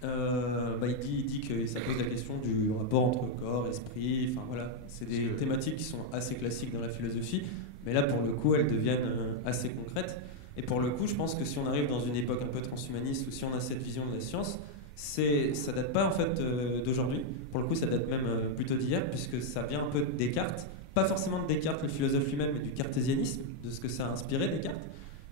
Il dit que ça pose la question du rapport entre corps, esprit, enfin voilà, c'est des thématiques qui sont assez classiques dans la philosophie, mais là pour le coup elles deviennent assez concrètes, et pour le coup je pense que si on arrive dans une époque un peu transhumaniste, ou si on a cette vision de la science, ça date pas en fait d'aujourd'hui, pour le coup ça date même plutôt d'hier, puisque ça vient un peu de Descartes, pas forcément de Descartes le philosophe lui-même, mais du cartésianisme, de ce que ça a inspiré Descartes,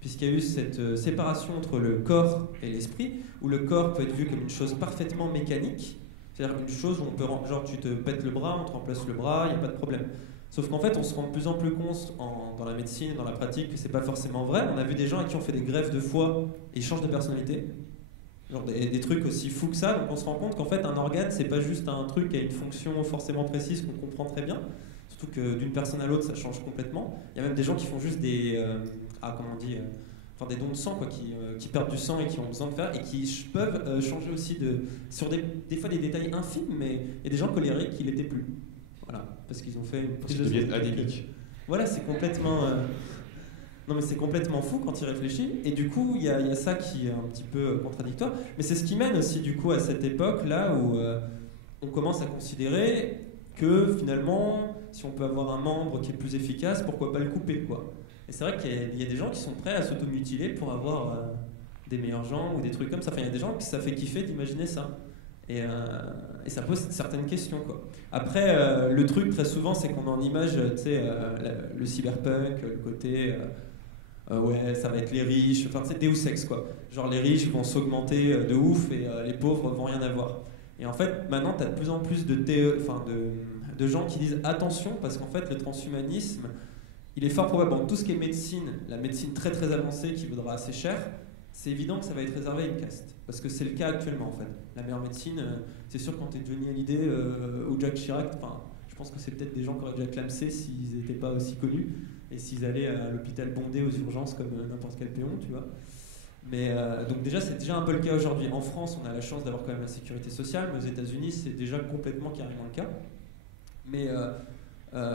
puisqu'il y a eu cette séparation entre le corps et l'esprit, où le corps peut être vu comme une chose parfaitement mécanique, c'est-à-dire une chose où on peut, genre tu te pètes le bras, on te remplace le bras, il n'y a pas de problème. Sauf qu'en fait, on se rend de plus en plus compte dans la médecine, dans la pratique, que c'est pas forcément vrai. On a vu des gens à qui on fait des greffes de foie et ils changent de personnalité, genre des trucs aussi fous que ça. Donc on se rend compte qu'en fait, un organe, c'est pas juste un truc qui a une fonction forcément précise qu'on comprend très bien. Surtout que d'une personne à l'autre, ça change complètement. Il y a même des gens qui font juste comment on dit, enfin des dons de sang quoi, qui perdent du sang et qui ont besoin de faire et qui peuvent changer aussi sur des fois des détails infimes, mais il y a des gens colériques qui l'étaient plus. Voilà, parce qu'ils ont fait une prise Ils de deviennent sang. anémiques. Voilà, c'est complètement. Non, mais c'est complètement fou quand il réfléchit. Et du coup, il y a ça qui est un petit peu contradictoire. Mais c'est ce qui mène aussi, du coup, à cette époque-là où on commence à considérer que finalement, si on peut avoir un membre qui est plus efficace, pourquoi pas le couper, quoi. Et c'est vrai qu'il y a des gens qui sont prêts à s'automutiler pour avoir des meilleurs gens ou des trucs comme ça. Enfin, il y a des gens qui ça fait kiffer d'imaginer ça. Et ça pose certaines questions, quoi. Après, le truc très souvent, c'est qu'on en image, tu sais, le cyberpunk, le côté ouais, ça va être les riches, enfin, c'est Deus Ex, quoi. Genre les riches vont s'augmenter de ouf et les pauvres vont rien avoir. Et en fait, maintenant, tu as de plus en plus de gens qui disent attention, parce qu'en fait, le transhumanisme, il est fort probable. Dans tout ce qui est médecine, la médecine très très avancée qui vaudra assez cher, c'est évident que ça va être réservé à une caste. Parce que c'est le cas actuellement, en fait. La meilleure médecine, c'est sûr, quand tu es Johnny Hallyday ou Jacques Chirac, enfin, je pense que c'est peut-être des gens qui auraient déjà clamsé s'ils n'étaient pas aussi connus et s'ils allaient à l'hôpital bondé aux urgences comme n'importe quel péon, tu vois. Mais donc déjà, c'est déjà un peu le cas aujourd'hui. En France, on a la chance d'avoir quand même la sécurité sociale, mais aux États-Unis, c'est déjà complètement carrément le cas. Mais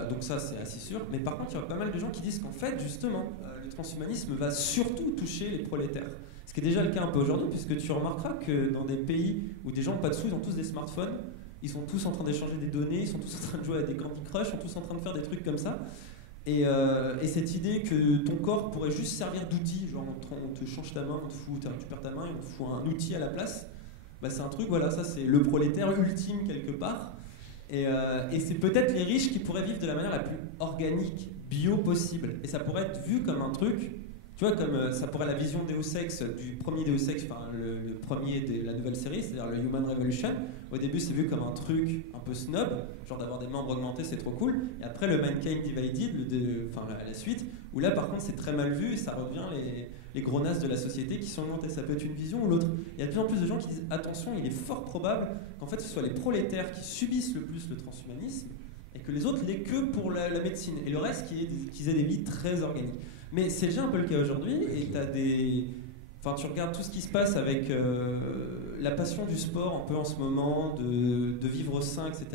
donc ça, c'est assez sûr. Mais par contre, il y a pas mal de gens qui disent qu'en fait, justement, le transhumanisme va surtout toucher les prolétaires. Ce qui est déjà le cas un peu aujourd'hui, puisque tu remarqueras que dans des pays où des gens n'ont pas de sous, ils ont tous des smartphones, ils sont tous en train d'échanger des données, ils sont tous en train de jouer à des Candy Crush, ils sont tous en train de faire des trucs comme ça. Et cette idée que ton corps pourrait juste servir d'outil, genre on te change ta main, tu perds ta main et on te fout un outil à la place, bah c'est un truc, voilà, ça c'est le prolétaire ultime quelque part. Et c'est peut-être les riches qui pourraient vivre de la manière la plus organique, bio possible. Et ça pourrait être vu comme un truc, tu vois, comme ça pourrait la vision Deus Ex, du premier Deus Ex, enfin le premier de la nouvelle série, c'est-à-dire le Human Revolution. Au début, c'est vu comme un truc un peu snob, genre d'avoir des membres augmentés, c'est trop cool. Et après, le Mankind Divided, enfin la suite, où là, par contre, c'est très mal vu et ça revient les gros nazes de la société qui sont augmentés. Ça peut être une vision ou l'autre. Il y a de plus en plus de gens qui disent attention, il est fort probable qu'en fait, ce soit les prolétaires qui subissent le plus le transhumanisme et que les autres l'aient que pour la médecine. Et le reste, qu'ils aient des vies très organiques. Mais c'est déjà un peu le cas aujourd'hui, et t'as des... Enfin, tu regardes tout ce qui se passe avec la passion du sport un peu en ce moment, de vivre sain, etc.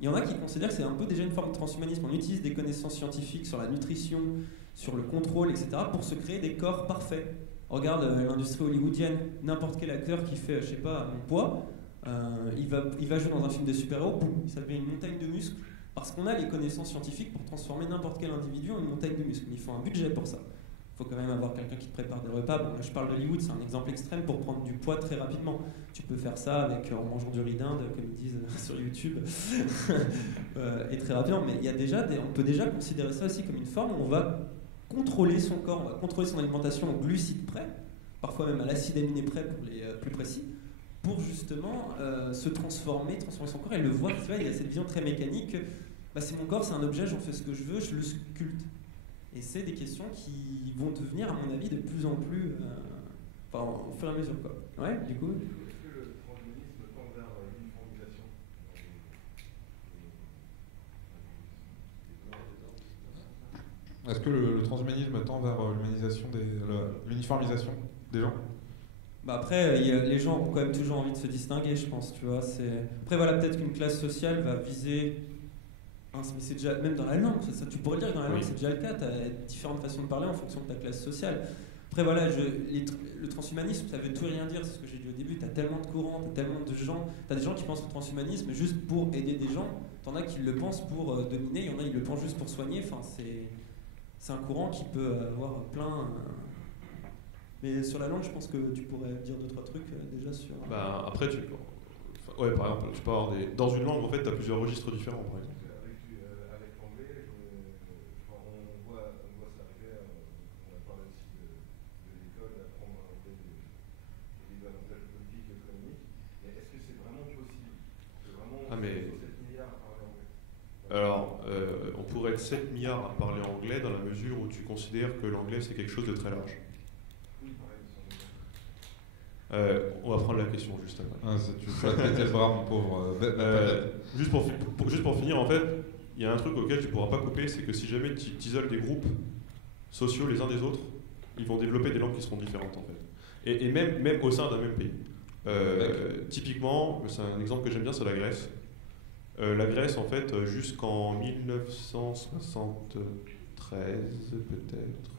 Il y en a qui considèrent que c'est un peu déjà une forme de transhumanisme. On utilise des connaissances scientifiques sur la nutrition, sur le contrôle, etc. pour se créer des corps parfaits. Regarde l'industrie hollywoodienne, n'importe quel acteur qui fait, je sais pas, mon poids, il va jouer dans un film de super-héros, boum, ça devient une montagne de muscles. Parce qu'on a les connaissances scientifiques pour transformer n'importe quel individu en une montagne de muscles. Il faut un budget pour ça. Il faut quand même avoir quelqu'un qui te prépare des repas. Bon, là, je parle d'Hollywood, c'est un exemple extrême pour prendre du poids très rapidement. Tu peux faire ça en mangeant du riz d'Inde, comme ils disent sur YouTube, et très rapidement. Mais il y a déjà on peut déjà considérer ça aussi comme une forme où on va contrôler son corps, on va contrôler son alimentation au glucides près, parfois même à l'acide aminé près pour les plus précis, pour justement se transformer son corps et le voir. Tu vois, il y a cette vision très mécanique que bah, c'est mon corps, c'est un objet, j'en fais ce que je veux, je le sculpte. Et c'est des questions qui vont devenir, à mon avis, de plus en plus, au fur et à mesure, quoi. Ouais, du coup. Est-ce que le transhumanisme tend vers l'uniformisation? Est-ce que le transhumanisme tend vers l'uniformisation des gens? Bah après, les gens ont quand même toujours envie de se distinguer, je pense, tu vois. Après, voilà, peut-être qu'une classe sociale va viser... mais c'est déjà, même dans la langue, ça, tu pourrais dire que dans la langue, c'est déjà le cas. Tu as différentes façons de parler en fonction de ta classe sociale. Après, voilà, le transhumanisme, ça veut tout et rien dire, c'est ce que j'ai dit au début. Tu as tellement de courants, tu as tellement de gens. Tu as des gens qui pensent au transhumanisme juste pour aider des gens. Tu en as qui le pensent pour dominer, il y en a qui le pensent juste pour soigner. Enfin, c'est un courant qui peut avoir plein... Mais sur la langue, je pense que tu pourrais dire 2-3 trucs déjà sur... Bah, après, ouais, par exemple, tu peux avoir dans une langue, en fait, tu as plusieurs registres différents, par exemple. Avec l'anglais, on voit ça arriver, on a parlé aussi de l'école, d'apprendre l'anglais, des avantages politiques et économiques, mais est-ce que c'est vraiment possible? Mais... 7 milliards à parler anglais. Alors, on pourrait être 7 milliards à parler anglais dans la mesure où tu considères que l'anglais c'est quelque chose de très large. Oui, pareil, on va prendre la question juste après. Tu vas te péter le bras, mon pauvre. Juste pour finir, en fait, il y a un truc auquel tu ne pourras pas couper, c'est que si jamais tu isoles des groupes sociaux les uns des autres, ils vont développer des langues qui seront différentes en fait. Et même au sein d'un même pays. Typiquement, c'est un exemple que j'aime bien, c'est la Grèce. La Grèce, en fait, jusqu'en 1973, peut-être,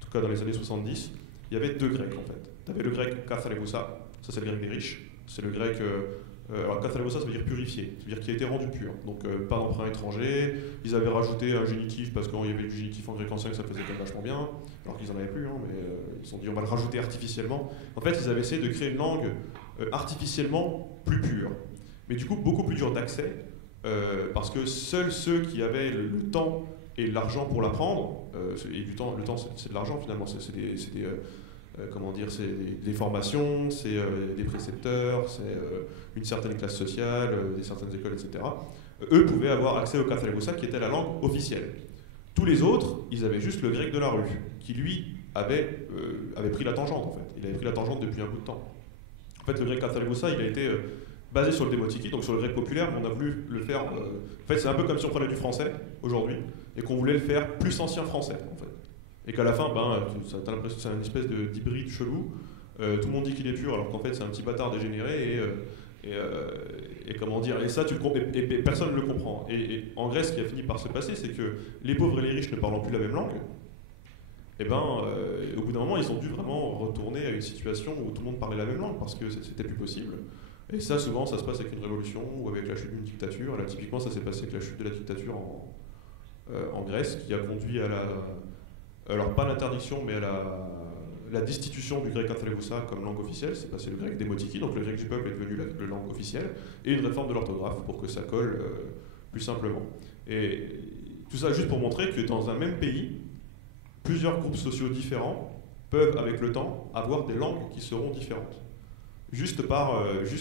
en tout cas dans les années 70, il y avait 2 Grecs en fait. Tu avais le grec kathalegousa, ça c'est le grec des riches, c'est le grec. Alors kathalegousa, ça veut dire purifié, ça veut dire qui a été rendu pur. Donc pas d'emprunt étranger, ils avaient rajouté un génitif parce qu'il y avait du génitif en grec ancien que ça faisait quand même vachement bien, alors qu'ils en avaient plus, hein, mais ils se sont dit on va le rajouter artificiellement. En fait, ils avaient essayé de créer une langue artificiellement plus pure. Mais du coup, beaucoup plus dur d'accès, parce que seuls ceux qui avaient le temps et l'argent pour l'apprendre, et du temps, le temps c'est de l'argent finalement, c'est des formations, c'est des précepteurs, c'est une certaine classe sociale, des certaines écoles, etc. Eux pouvaient avoir accès au kathalegousa qui était la langue officielle. Tous les autres, ils avaient juste le grec de la rue, qui lui avait pris la tangente en fait. Il avait pris la tangente depuis un bout de temps. En fait, le grec kathalegousa, il a été basé sur le démotiki, donc sur le grec populaire, mais on a voulu le faire. En fait, c'est un peu comme si on prenait du français aujourd'hui et qu'on voulait le faire plus ancien français, en fait. Et qu'à la fin, t'as l'impression que c'est une espèce d'hybride chelou. Tout le monde dit qu'il est pur, alors qu'en fait, c'est un petit bâtard dégénéré. Et comment dire, et ça, et personne ne le comprend. Et en Grèce, ce qui a fini par se passer, c'est que les pauvres et les riches ne parlant plus la même langue, au bout d'un moment, ils ont dû vraiment retourner à une situation où tout le monde parlait la même langue parce que c'était plus possible. Et ça, souvent, ça se passe avec une révolution ou avec la chute d'une dictature. Là, typiquement, ça s'est passé avec la chute de la dictature en Grèce, qui a conduit à alors pas l'interdiction, mais à la destitution du grec kathalegousa comme langue officielle. C'est passé le grec démotiki, donc le grec du peuple est devenu la langue officielle, et une réforme de l'orthographe pour que ça colle plus simplement. Et tout ça juste pour montrer que dans un même pays, plusieurs groupes sociaux différents peuvent, avec le temps, avoir des langues qui seront différentes. Juste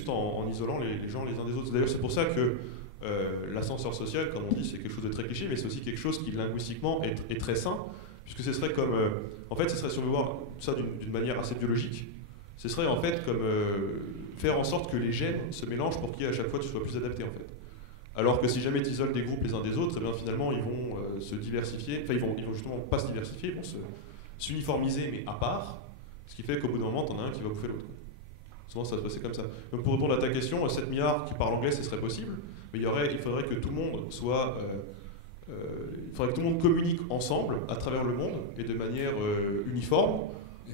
en isolant les gens les uns des autres. D'ailleurs, c'est pour ça que l'ascenseur social, comme on dit, c'est quelque chose de très cliché, mais c'est aussi quelque chose qui, linguistiquement, est très sain, puisque ce serait comme... en fait, ce serait, si on veut voir ça d'une manière assez biologique, ce serait en fait comme faire en sorte que les gènes se mélangent pour qu'à chaque fois tu sois plus adapté, en fait. Alors que si jamais tu isoles des groupes les uns des autres, eh bien, finalement, ils vont se diversifier, enfin, ils vont justement pas se diversifier, ils vont s'uniformiser, mais à part, ce qui fait qu'au bout d'un moment, t'en as un qui va bouffer l'autre. Souvent, ça se passait comme ça. Donc, pour répondre à ta question, 7 milliards qui parlent anglais, ce serait possible, mais il faudrait que tout le monde soit... il faudrait que tout le monde communique ensemble, à travers le monde, et de manière uniforme.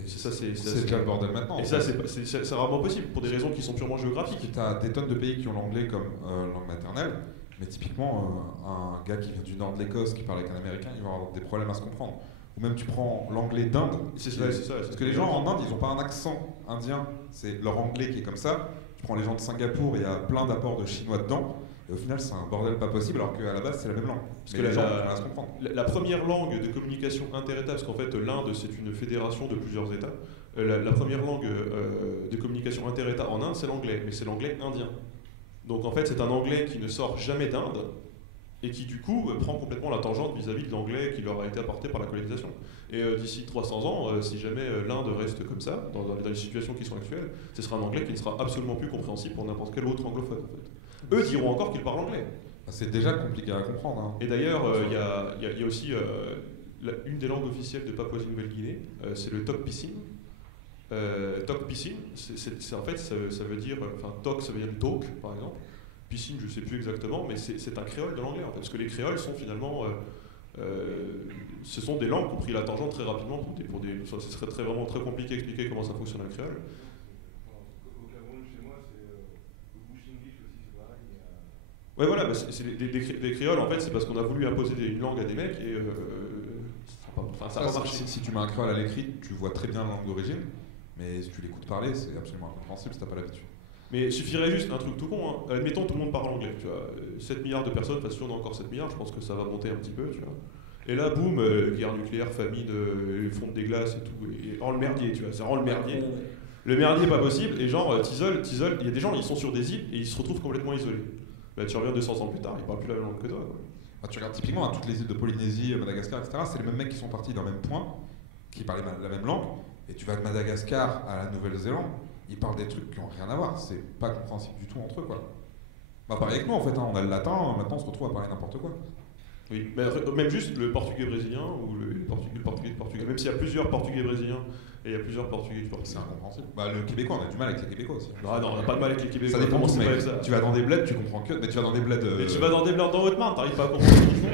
C'est déjà le bordel maintenant. Et ça, c'est rarement possible, pour des raisons qui sont purement géographiques. Tu as des tonnes de pays qui ont l'anglais comme langue maternelle, mais typiquement, un gars qui vient du nord de l'Écosse, qui parle avec un Américain, il va avoir des problèmes à se comprendre. Ou même tu prends l'anglais d'Inde. C'est ça. Parce que les gens en Inde, ils n'ont pas un accent indien, c'est leur anglais qui est comme ça. Tu prends les gens de Singapour, il y a plein d'apports de chinois dedans. Et au final, c'est un bordel pas possible, alors qu'à la base, c'est la même langue. Parce que à se comprendre. La première langue de communication inter-État, parce qu'en fait, l'Inde, c'est une fédération de plusieurs États. La première langue de communication inter-État en Inde, c'est l'anglais, mais c'est l'anglais indien. Donc en fait, c'est un anglais qui ne sort jamais d'Inde et qui, du coup, prend complètement la tangente vis-à-vis de l'anglais qui leur a été apporté par la colonisation. Et d'ici 300 ans, si jamais l'Inde reste comme ça, dans les situations qui sont actuelles, ce sera un anglais qui ne sera absolument plus compréhensible pour n'importe quel autre anglophone, en fait. Eux diront encore qu'ils parlent anglais. C'est déjà compliqué à comprendre. Hein. Et d'ailleurs, il y a aussi une des langues officielles de Papouasie-Nouvelle-Guinée, c'est le Tok Pisin. Tok Pisin, en fait, ça veut dire, enfin, Tok, ça veut dire talk, par exemple. Pisin, je ne sais plus exactement, mais c'est un créole de l'anglais, en fait, parce que les créoles sont finalement, ce sont des langues qui ont pris la tangente très rapidement ce serait vraiment très compliqué d'expliquer comment ça fonctionne un créole. Ouais, voilà, des créoles, en fait, c'est parce qu'on a voulu imposer une langue à des mecs et ça n'a pas marché. Si tu mets un créole à l'écrit, tu vois très bien la langue d'origine, mais si tu l'écoutes parler, c'est absolument incompréhensible si tu n'as pas l'habitude. Mais il suffirait juste un truc tout con, hein. Admettons, tout le monde parle anglais, tu vois. 7 milliards de personnes, enfin, si on a encore 7 milliards, je pense que ça va monter un petit peu, tu vois. Et là, boum, guerre nucléaire, famine, fonte des glaces et tout, et le merdier, tu vois, ça rend le merdier. Le merdier, pas possible, et genre, t'isole, il y a des gens, ils sont sur des îles et ils se retrouvent complètement isolés. Bah, tu reviens 200 ans plus tard, ils parlent plus la même langue que toi. Ah, tu regardes typiquement toutes les îles de Polynésie, Madagascar, etc., c'est les mêmes mecs qui sont partis d'un même point, qui parlaient la même langue, et tu vas de Madagascar à la Nouvelle-Zélande, ils parlent des trucs qui n'ont rien à voir, c'est pas compréhensible du tout entre eux, quoi. Bah, pareil avec nous, en fait, hein, on a le latin, maintenant on se retrouve à parler n'importe quoi. Oui, mais même juste le portugais brésilien ou le portugais de Portugal. Même s'il y a plusieurs portugais brésiliens et il y a plusieurs portugais de Portugal. C'est incompréhensible. Bah, le québécois, on a du mal avec les québécois aussi. Ah non, on n'a pas de mal avec les Québécois. Ça dépend Comment de c'est mec. pas avec ça. Tu vas dans des bleds, tu comprends que. Mais tu vas dans des bleds. Et tu vas dans des blancs dans Haute-Marne, t'arrives pas à comprendre ce qu'ils font.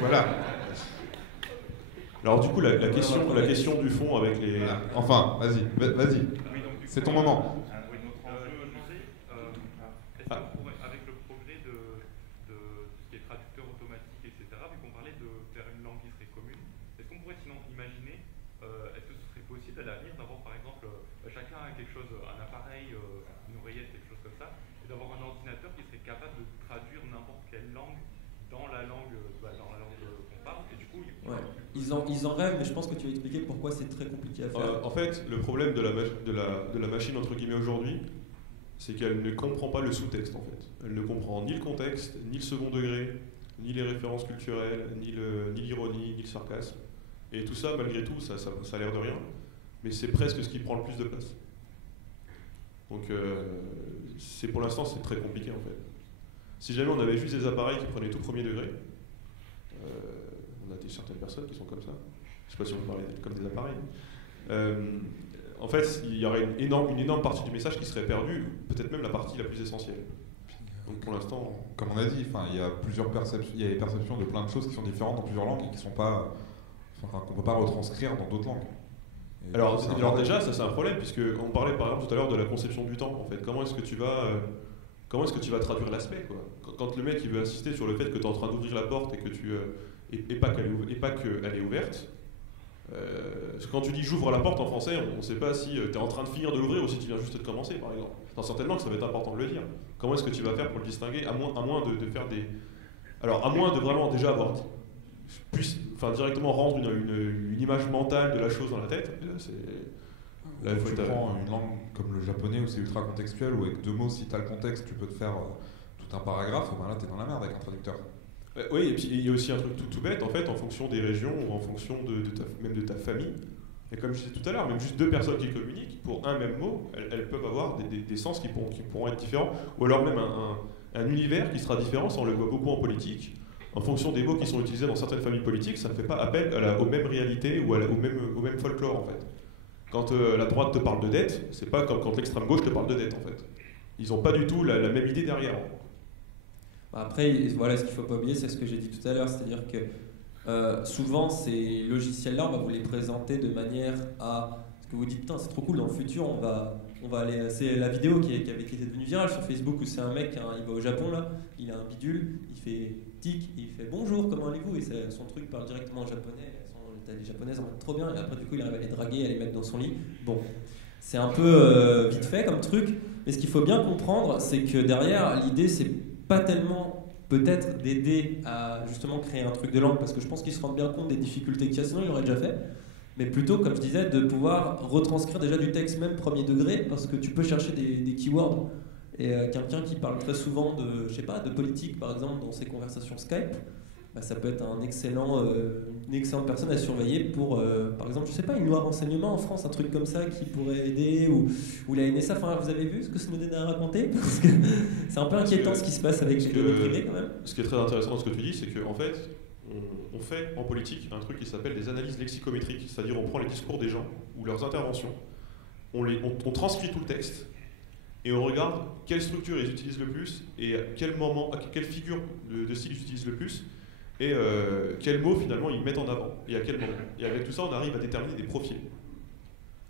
Voilà. Alors du coup, la question du fond avec les... Voilà. Enfin, vas-y. Oui, donc, du C'est coup, ton moment. oui, notre enjeu, je me demandais, est-ce qu'on pourrait, avec le progrès de tout ce qui est traducteur automatique, etc., vu qu'on parlait de faire une langue qui serait commune, est-ce qu'on pourrait sinon imaginer, est-ce que ce serait possible à l'avenir d'avoir par exemple, chacun a quelque chose, un appareil, une oreillette, quelque chose comme ça, et d'avoir un ordinateur qui serait capable de traduire n'importe quelle langue dans la langue qu'on parle, et du coup, Ouais. Ils en rêvent, mais je pense que tu vas expliquer pourquoi c'est très compliqué à faire. En fait, le problème de la machine entre guillemets aujourd'hui, c'est qu'elle ne comprend pas le sous-texte en fait. Elle ne comprend ni le contexte, ni le second degré, ni les références culturelles, ni l'ironie, ni le sarcasme. Et tout ça, malgré tout, ça a l'air de rien, mais c'est presque ce qui prend le plus de place. Donc, pour l'instant, c'est très compliqué en fait. Si jamais on avait juste des appareils qui prenaient tout premier degré, on a certaines personnes qui sont comme ça. Je ne sais pas si on parlait comme des appareils. En fait, il y aurait une énorme partie du message qui serait perdue, peut-être même la partie la plus essentielle. Donc pour l'instant... Comme on a dit, il y a plusieurs perceptions, il y a des perceptions de plein de choses qui sont différentes dans plusieurs langues et qui sont pas, qu'on ne peut pas retranscrire dans d'autres langues. Et Alors déjà, ça c'est un problème, puisqu'on parlait par exemple tout à l'heure de la conception du temps. En fait, comment est-ce que tu vas traduire l'aspect quoi ? Quand le mec il veut insister sur le fait que tu es en train d'ouvrir la porte et que et pas qu'elle est ouverte. Quand tu dis j'ouvre la porte en français, on ne sait pas si tu es en train de finir de l'ouvrir ou si tu viens juste de commencer, par exemple. Dans certaines langues, ça va être important de le dire. Comment est-ce que tu vas faire pour le distinguer, à moins de faire des... Alors, à moins de vraiment déjà avoir... directement rendre une image mentale de la chose dans la tête, et là, c'est... Là, il faut tu être... prends une langue comme le japonais où c'est ultra contextuel, où avec 2 mots, si tu as le contexte, tu peux te faire tout un paragraphe, ben là, tu es dans la merde avec un traducteur. Oui, et puis il y a aussi un truc tout bête, en fait, en fonction des régions ou en fonction même de ta famille. Et comme je disais tout à l'heure, même juste 2 personnes qui communiquent, pour un même mot, elles peuvent avoir des sens qui pourront être différents, ou alors même un univers qui sera différent, ça on le voit beaucoup en politique. En fonction des mots qui sont utilisés dans certaines familles politiques, ça ne fait pas appel aux mêmes réalités ou au même folklore, en fait. Quand la droite te parle de dette, c'est pas comme quand l'extrême gauche te parle de dette, en fait. Ils n'ont pas du tout la même idée derrière. Après, voilà, ce qu'il ne faut pas oublier, c'est ce que j'ai dit tout à l'heure, c'est-à-dire que souvent, ces logiciels-là, on va vous les présenter de manière à... Parce que vous dites, putain, c'est trop cool, dans le futur, on va aller... C'est la vidéo qui était devenue virale sur Facebook, où c'est un mec, il va au Japon, là, il a un bidule, il fait tic, il fait bonjour, comment allez-vous ? Et son truc parle directement en japonais, les japonaises en mode trop bien, et après, du coup, il arrive à les draguer, à les mettre dans son lit. Bon, c'est un peu vite fait comme truc, mais ce qu'il faut bien comprendre, c'est que derrière, l'idée, c'est pas tellement peut-être d'aider à justement créer un truc de langue, parce que je pense qu'ils se rendent bien compte des difficultés qu'il y a, sinon ils l'auraient déjà fait, mais plutôt, comme je disais, de pouvoir retranscrire déjà du texte même premier degré, parce que tu peux chercher des keywords, et quelqu'un qui parle très souvent de politique par exemple dans ses conversations Skype, ça peut être une excellente personne à surveiller pour, par exemple, je sais pas, une loi renseignement en France, un truc comme ça qui pourrait aider, ou la NSA. Enfin, vous avez vu ce que Snowden a raconté ? Parce que c'est un peu inquiétant ce qui se passe avec les données privées quand même. Ce qui est très intéressant dans ce que tu dis, c'est qu'en fait, on fait en politique un truc qui s'appelle des analyses lexicométriques, c'est-à-dire on prend les discours des gens ou leurs interventions, on transcrit tout le texte, et on regarde quelle structure ils utilisent le plus, et à quelle figure de style ils utilisent le plus, et quels mots finalement ils mettent en avant, et à quel moment. Et avec tout ça, on arrive à déterminer des profils.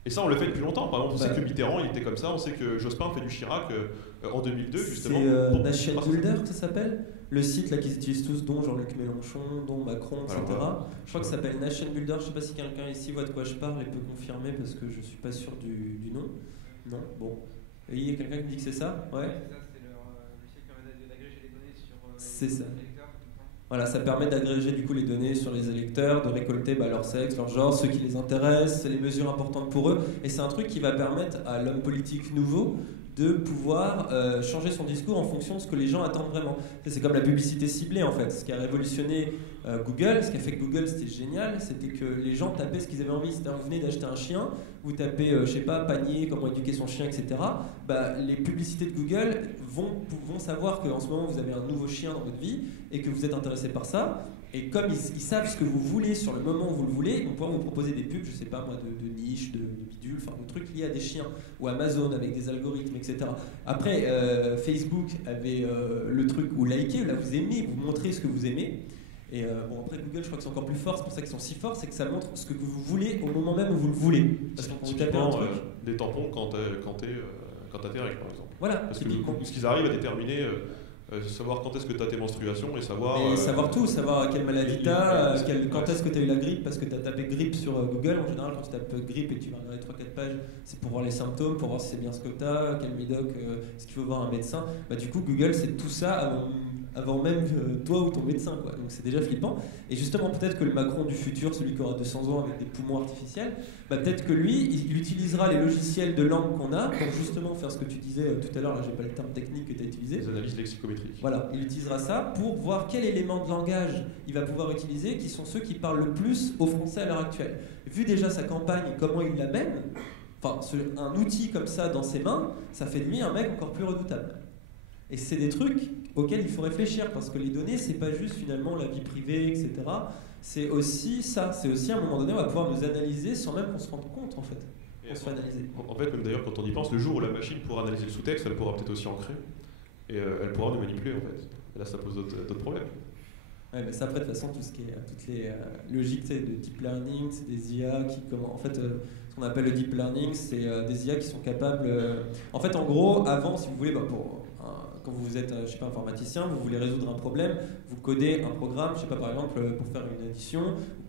Et ça, on le fait depuis longtemps. Par exemple, on sait que Mitterrand, il était comme ça, on sait que Jospin fait du Chirac en 2002, justement. C'est Nation Builder, ça s'appelle ? Le site là qu'ils utilisent tous, dont Jean-Luc Mélenchon, dont Macron, etc. Voilà. Je crois que ça s'appelle Nation Builder. Je ne sais pas si quelqu'un ici voit de quoi je parle et peut confirmer, parce que je ne suis pas sûr du nom. Non ? Bon. Et il y a quelqu'un qui me dit que c'est ça ? Ouais. C'est ça, c'est le site qui permet d'agréger les données sur c'est ça. les électeurs. Voilà, ça permet d'agréger du coup les données sur les électeurs, de récolter leur sexe, leur genre, ceux qui les intéressent, les mesures importantes pour eux. Et c'est un truc qui va permettre à l'homme politique nouveau de pouvoir changer son discours en fonction de ce que les gens attendent vraiment. C'est comme la publicité ciblée en fait. Ce qui a révolutionné Google, ce qui a fait que Google c'était génial, c'était que les gens tapaient ce qu'ils avaient envie. C'est-à-dire vous venez d'acheter un chien, vous tapez, je sais pas, panier, comment éduquer son chien, etc. Les publicités de Google vont savoir qu'en ce moment vous avez un nouveau chien dans votre vie et que vous êtes intéressé par ça. Et comme ils savent ce que vous voulez sur le moment où vous le voulez, ils vont pouvoir vous proposer des pubs, je sais pas moi, de niche, de bidule, enfin de trucs liés à des chiens, ou Amazon avec des algorithmes, etc. Après, Facebook avait le truc où liker, là vous aimez, vous montrez ce que vous aimez. Et bon, après Google, je crois que c'est encore plus fort, c'est pour ça qu'ils sont si forts, c'est que ça montre ce que vous voulez au moment même où vous le voulez. Parce que quand vous tapez un truc. Des tampons quand t'as tes règles, par exemple. Voilà, parce qu'ils arrivent à déterminer. Savoir quand est-ce que tu as tes menstruations et savoir. Et savoir tout, savoir quelle maladie tu as, quand est-ce que tu as eu la grippe, parce que tu as tapé grippe sur Google. En général, quand tu tapes grippe et que tu vas regarder 3-4 pages, c'est pour voir les symptômes, pour voir si c'est bien ce que tu as, quel médoc, est-ce qu'il faut voir un médecin. Bah, du coup, Google, c'est tout ça avant même toi ou ton médecin, quoi. Donc c'est déjà flippant. Et justement, peut-être que le Macron du futur, celui qui aura 200 ans avec des poumons artificiels, bah, peut-être que lui, il utilisera les logiciels de langue qu'on a pour justement faire ce que tu disais tout à l'heure, là j'ai pas le terme technique que tu as utilisé. Les analyses lexicométriques. Voilà, il utilisera ça pour voir quel élément de langage il va pouvoir utiliser, qui sont ceux qui parlent le plus aux Français à l'heure actuelle. Vu déjà sa campagne et comment il l'amène, enfin, un outil comme ça dans ses mains, ça fait de lui un mec encore plus redoutable. Et c'est des trucs auxquels il faut réfléchir, parce que les données, c'est pas juste finalement la vie privée, etc. C'est aussi ça, c'est aussi à un moment donné, on va pouvoir nous analyser sans même qu'on se rende compte, en fait. On se fait analyser. En fait, même d'ailleurs, quand on y pense, le jour où la machine pourra analyser le sous-texte, elle pourra peut-être aussi ancrer, et elle pourra nous manipuler, en fait. Et là, ça pose d'autres problèmes. Ouais, mais ça, après, de toute façon, toutes les logiques de deep learning, c'est des IA qui, en fait, ce qu'on appelle le deep learning, c'est des IA qui sont capables. En fait, en gros, avant, si vous voulez, quand vous êtes, je sais pas, informaticien, vous voulez résoudre un problème, vous codez un programme, je sais pas, par exemple, pour faire une addition,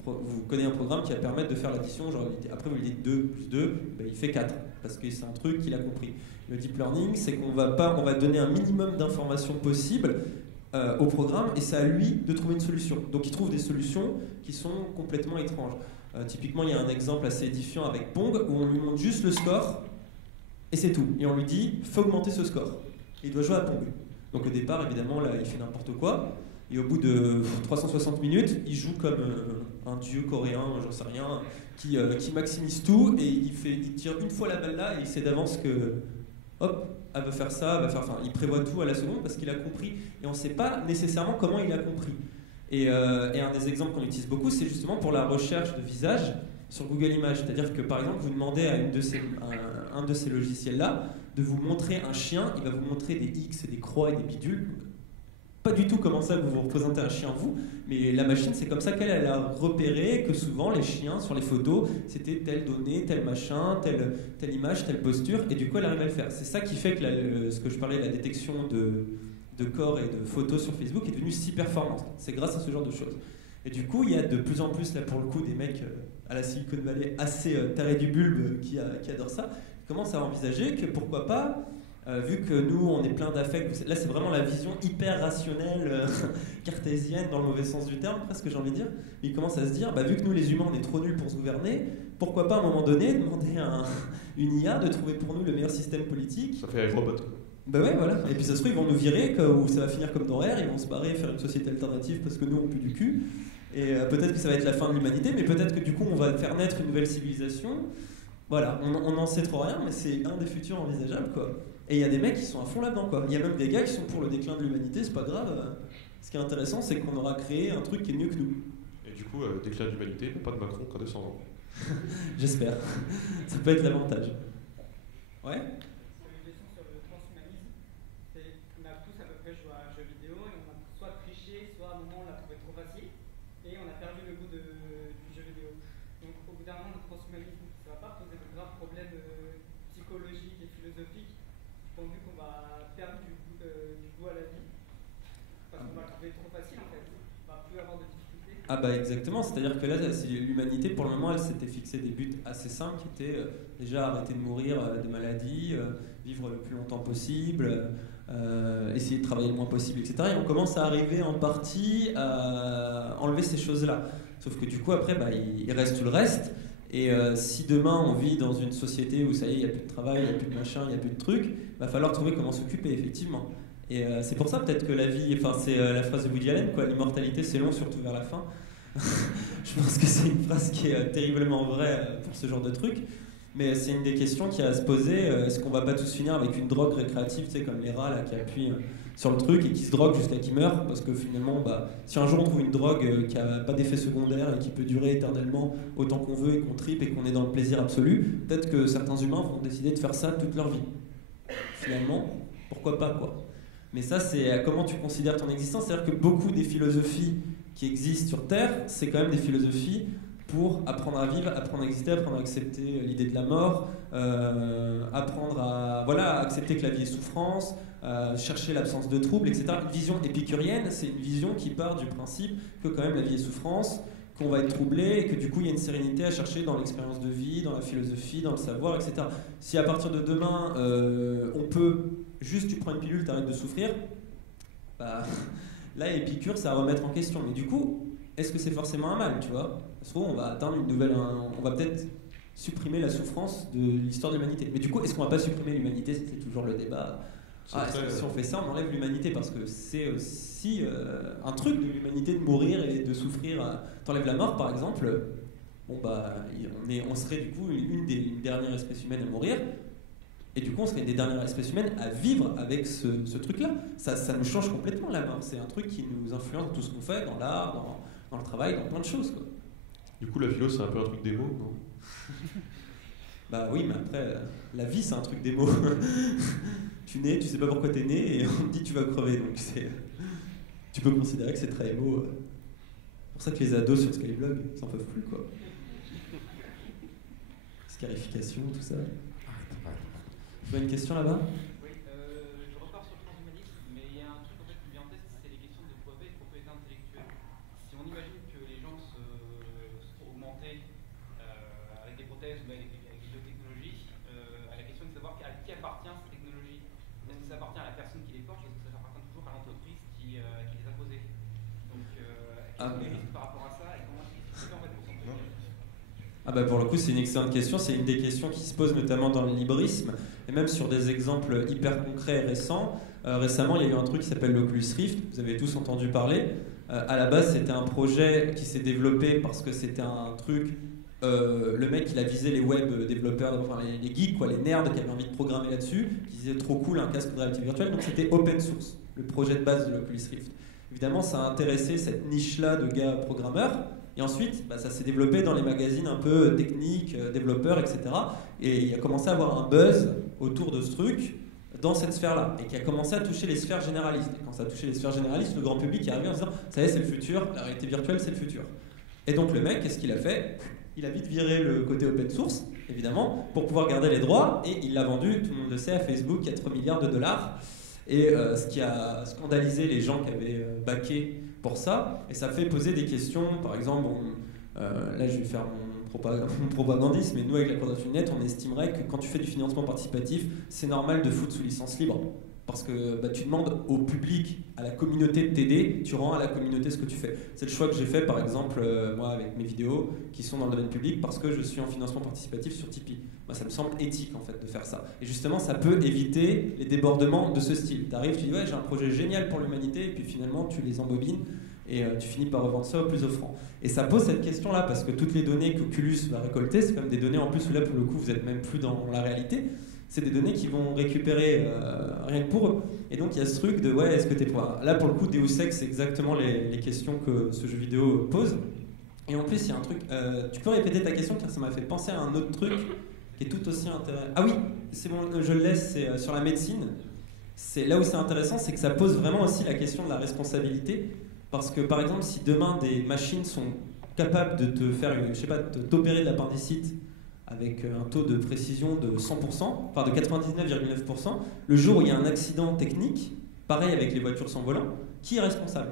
vous codez un programme qui va permettre de faire l'addition, genre, après vous lui dites 2 plus 2, ben, il fait 4, parce que c'est un truc qu'il a compris. Le deep learning, c'est qu'on va donner un minimum d'informations possibles au programme, et c'est à lui de trouver une solution. Donc il trouve des solutions qui sont complètement étranges. Typiquement, il y a un exemple assez édifiant avec Pong, où on lui montre juste le score, et c'est tout. Et on lui dit, faut augmenter ce score. Il doit jouer à Pong. Donc au départ, évidemment, là, il fait n'importe quoi. Et au bout de 360 minutes, il joue comme un dieu coréen, j'en sais rien, qui maximise tout, et il tire une fois la balle là, et il sait d'avance que, hop, elle va faire ça, enfin, il prévoit tout à la seconde parce qu'il a compris. Et on ne sait pas nécessairement comment il a compris. Et un des exemples qu'on utilise beaucoup, c'est justement pour la recherche de visage sur Google Images. C'est-à-dire que, par exemple, vous demandez à un de ces logiciels-là de vous montrer un chien, il va vous montrer des X et des croix et des bidules. Pas du tout comment ça vous représentez un chien vous, mais la machine c'est comme ça qu'elle a repéré que souvent les chiens sur les photos c'était telle donnée, tel machin, telle image, telle posture, et du coup elle arrive à le faire. C'est ça qui fait que ce que je parlais, la détection de corps et de photos sur Facebook est devenue si performante. C'est grâce à ce genre de choses. Et du coup il y a de plus en plus là pour le coup des mecs à la Silicon Valley assez tarés du bulbe qui adorent ça, qui commencent à envisager que pourquoi pas, vu que nous on est plein d'affects, là c'est vraiment la vision hyper rationnelle, cartésienne dans le mauvais sens du terme presque j'ai envie de dire, ils commencent à se dire, vu que nous les humains on est trop nuls pour se gouverner, pourquoi pas à un moment donné demander à une IA de trouver pour nous le meilleur système politique. Ça fait iRobot. Bah ouais voilà, et puis ça se trouve ils vont nous virer, ou ça va finir comme dans R, ils vont se barrer et faire une société alternative parce que nous on pue du cul, et peut-être que ça va être la fin de l'humanité, mais peut-être que du coup on va faire naître une nouvelle civilisation. Voilà, on n'en sait trop rien, mais c'est un des futurs envisageables, quoi. Et il y a des mecs qui sont à fond là-dedans, quoi. Il y a même des gars qui sont pour le déclin de l'humanité, c'est pas grave. Ce qui est intéressant, c'est qu'on aura créé un truc qui est mieux que nous. Et du coup, déclin de l'humanité, pas de Macron qu'à 200 ans. J'espère. Ça peut être l'avantage. Ouais. Une question sur le transhumanisme. On a tous à peu près joué à un jeu vidéo et on a soit triché, soit à un moment on l'a trouvé trop facile et on a perdu le goût du jeu vidéo. Donc au bout d'un moment, le transhumanisme, ça va pas poser de graves problèmes psychologiques et philosophiques, vu qu'on va perdre du goût à la vie, parce qu'on va le trouver trop facile en fait, on va plus avoir de difficultés. Ah bah exactement, c'est-à-dire que là, l'humanité pour le moment, elle s'était fixé des buts assez simples qui étaient déjà arrêter de mourir de maladies, vivre le plus longtemps possible, essayer de travailler le moins possible, etc. Et on commence à arriver en partie à enlever ces choses-là. Sauf que du coup après, il reste tout le reste. Et si demain on vit dans une société où ça y est, il n'y a plus de travail, il n'y a plus de machin, il n'y a plus de trucs, il va falloir trouver comment s'occuper, effectivement. Et c'est pour ça peut-être que la vie, enfin c'est la phrase de Woody Allen, quoi, l'immortalité c'est long, surtout vers la fin. Je pense que c'est une phrase qui est terriblement vraie pour ce genre de truc. Mais c'est une des questions qui a à se poser. Est-ce qu'on va pas tous finir avec une drogue récréative, tu sais, comme les rats là, qui appuient sur le truc et qui se droguent jusqu'à qu'ils meurent? Parce que finalement, si un jour on trouve une drogue qui n'a pas d'effet secondaire et qui peut durer éternellement autant qu'on veut et qu'on tripe et qu'on est dans le plaisir absolu, peut-être que certains humains vont décider de faire ça toute leur vie. Finalement, pourquoi pas, quoi. Mais ça, c'est comment tu considères ton existence. C'est-à-dire que beaucoup des philosophies qui existent sur Terre, c'est quand même des philosophies pour apprendre à vivre, apprendre à exister, apprendre à accepter l'idée de la mort, apprendre à accepter que la vie est souffrance, chercher l'absence de troubles, etc. Une vision épicurienne, c'est une vision qui part du principe que quand même la vie est souffrance, qu'on va être troublé et que du coup il y a une sérénité à chercher dans l'expérience de vie, dans la philosophie, dans le savoir, etc. Si à partir de demain, on peut, juste tu prends une pilule, t'arrêtes de souffrir, là Épicure, ça va remettre en question. Mais du coup, est-ce que c'est forcément un mal, tu vois? Parce qu'on va atteindre on va peut-être supprimer la souffrance de l'histoire de l'humanité. Mais du coup, est-ce qu'on va pas supprimer l'humanité? C'est toujours le débat. Est-ce que si on fait ça, on enlève l'humanité? Parce que c'est aussi un truc de l'humanité de mourir et de souffrir. T'enlèves la mort, par exemple, on serait du coup une dernière espèce humaine à mourir. Et du coup, on serait une des dernières espèces humaines à vivre avec ce truc-là. Ça nous change complètement, la mort. C'est un truc qui nous influence dans tout ce qu'on fait, dans l'art, dans le travail, dans plein de choses, quoi. Du coup, la philo, c'est un peu un truc d'émo, non? Bah oui, mais après, la vie, c'est un truc d'émo. Tu nais, tu sais pas pourquoi t'es né, et on te dit tu vas crever. Donc tu peux considérer que c'est très émo. C'est pour ça que les ados sur Skyblog, ils s'en peuvent plus, quoi. Scarification, tout ça. Tu vois une question là-bas? Oui, je repars sur le transhumanisme, mais il y a un truc en fait qui me vient en tête, c'est les questions de brevet et de propriété intellectuelle. Si on imagine que les gens se font augmenter avec des prothèses ou avec des biotechnologies, à la question de savoir à qui appartient cette technologie. Est-ce que ça appartient à la personne qui les porte, ou est-ce que ça appartient toujours à l'entreprise qui les a posées? Donc, quels sont les risques par rapport à ça et comment est-ce que c'est en fait pour s'en prévenir? Pour le coup, c'est une excellente question. C'est une des questions qui se posent notamment dans le librisme et même sur des exemples hyper concrets et récents. Récemment, il y a eu un truc qui s'appelle l'Oculus Rift. Vous avez tous entendu parler. À la base, c'était un projet qui s'est développé parce que c'était un truc. Le mec, il a visé les web développeurs, enfin les geeks, quoi, les nerds qui avaient envie de programmer là-dessus, qui disaient trop cool un casque de réalité virtuelle. Donc c'était open source, le projet de base de l'Oculus Rift. Évidemment, ça a intéressé cette niche-là de gars programmeurs. Et ensuite, ça s'est développé dans les magazines un peu techniques, développeurs, etc. Et il a commencé à avoir un buzz autour de ce truc dans cette sphère-là, et qui a commencé à toucher les sphères généralistes. Et quand ça a touché les sphères généralistes, le grand public est arrivé en disant « ça y est, c'est le futur, la réalité virtuelle, c'est le futur ». Et donc le mec, qu'est-ce qu'il a fait? Il a vite viré le côté open source, évidemment, pour pouvoir garder les droits, et il l'a vendu, tout le monde le sait, à Facebook, à 3 milliards de dollars. Et ce qui a scandalisé les gens qui avaient backé pour ça, et ça fait poser des questions. Par exemple, là je vais faire mon propagandisme, mais nous avec la Coordination Net, on estimerait que quand tu fais du financement participatif, c'est normal de foutre sous licence libre. Parce que tu demandes au public, à la communauté de t'aider, tu rends à la communauté ce que tu fais. C'est le choix que j'ai fait, par exemple, moi, avec mes vidéos qui sont dans le domaine public, parce que je suis en financement participatif sur Tipeee. Moi, ça me semble éthique, en fait, de faire ça. Et justement, ça peut éviter les débordements de ce style. Tu arrives, tu dis, ouais, j'ai un projet génial pour l'humanité, et puis finalement, tu les embobines, et tu finis par revendre ça au plus offrant. Et ça pose cette question-là, parce que toutes les données qu'Oculus va récolter, c'est quand même des données, en plus, où là, pour le coup, vous n'êtes même plus dans la réalité. C'est des données qu'ils vont récupérer rien que pour eux. Et donc il y a ce truc de ouais, est-ce que t'es pour... Là pour le coup, Deus Ex, c'est exactement les questions que ce jeu vidéo pose. Et en plus, il y a un truc. Tu peux répéter ta question car ça m'a fait penser à un autre truc qui est tout aussi intéressant. Ah oui, c'est bon, je le laisse, c'est sur la médecine. C'est là où c'est intéressant, c'est que ça pose vraiment aussi la question de la responsabilité. Parce que par exemple, si demain des machines sont capables de te faire, je sais pas, de t'opérer de l'appendicite avec un taux de précision de 100%, enfin de 99,9%, le jour où il y a un accident technique, pareil avec les voitures sans volant, qui est responsable?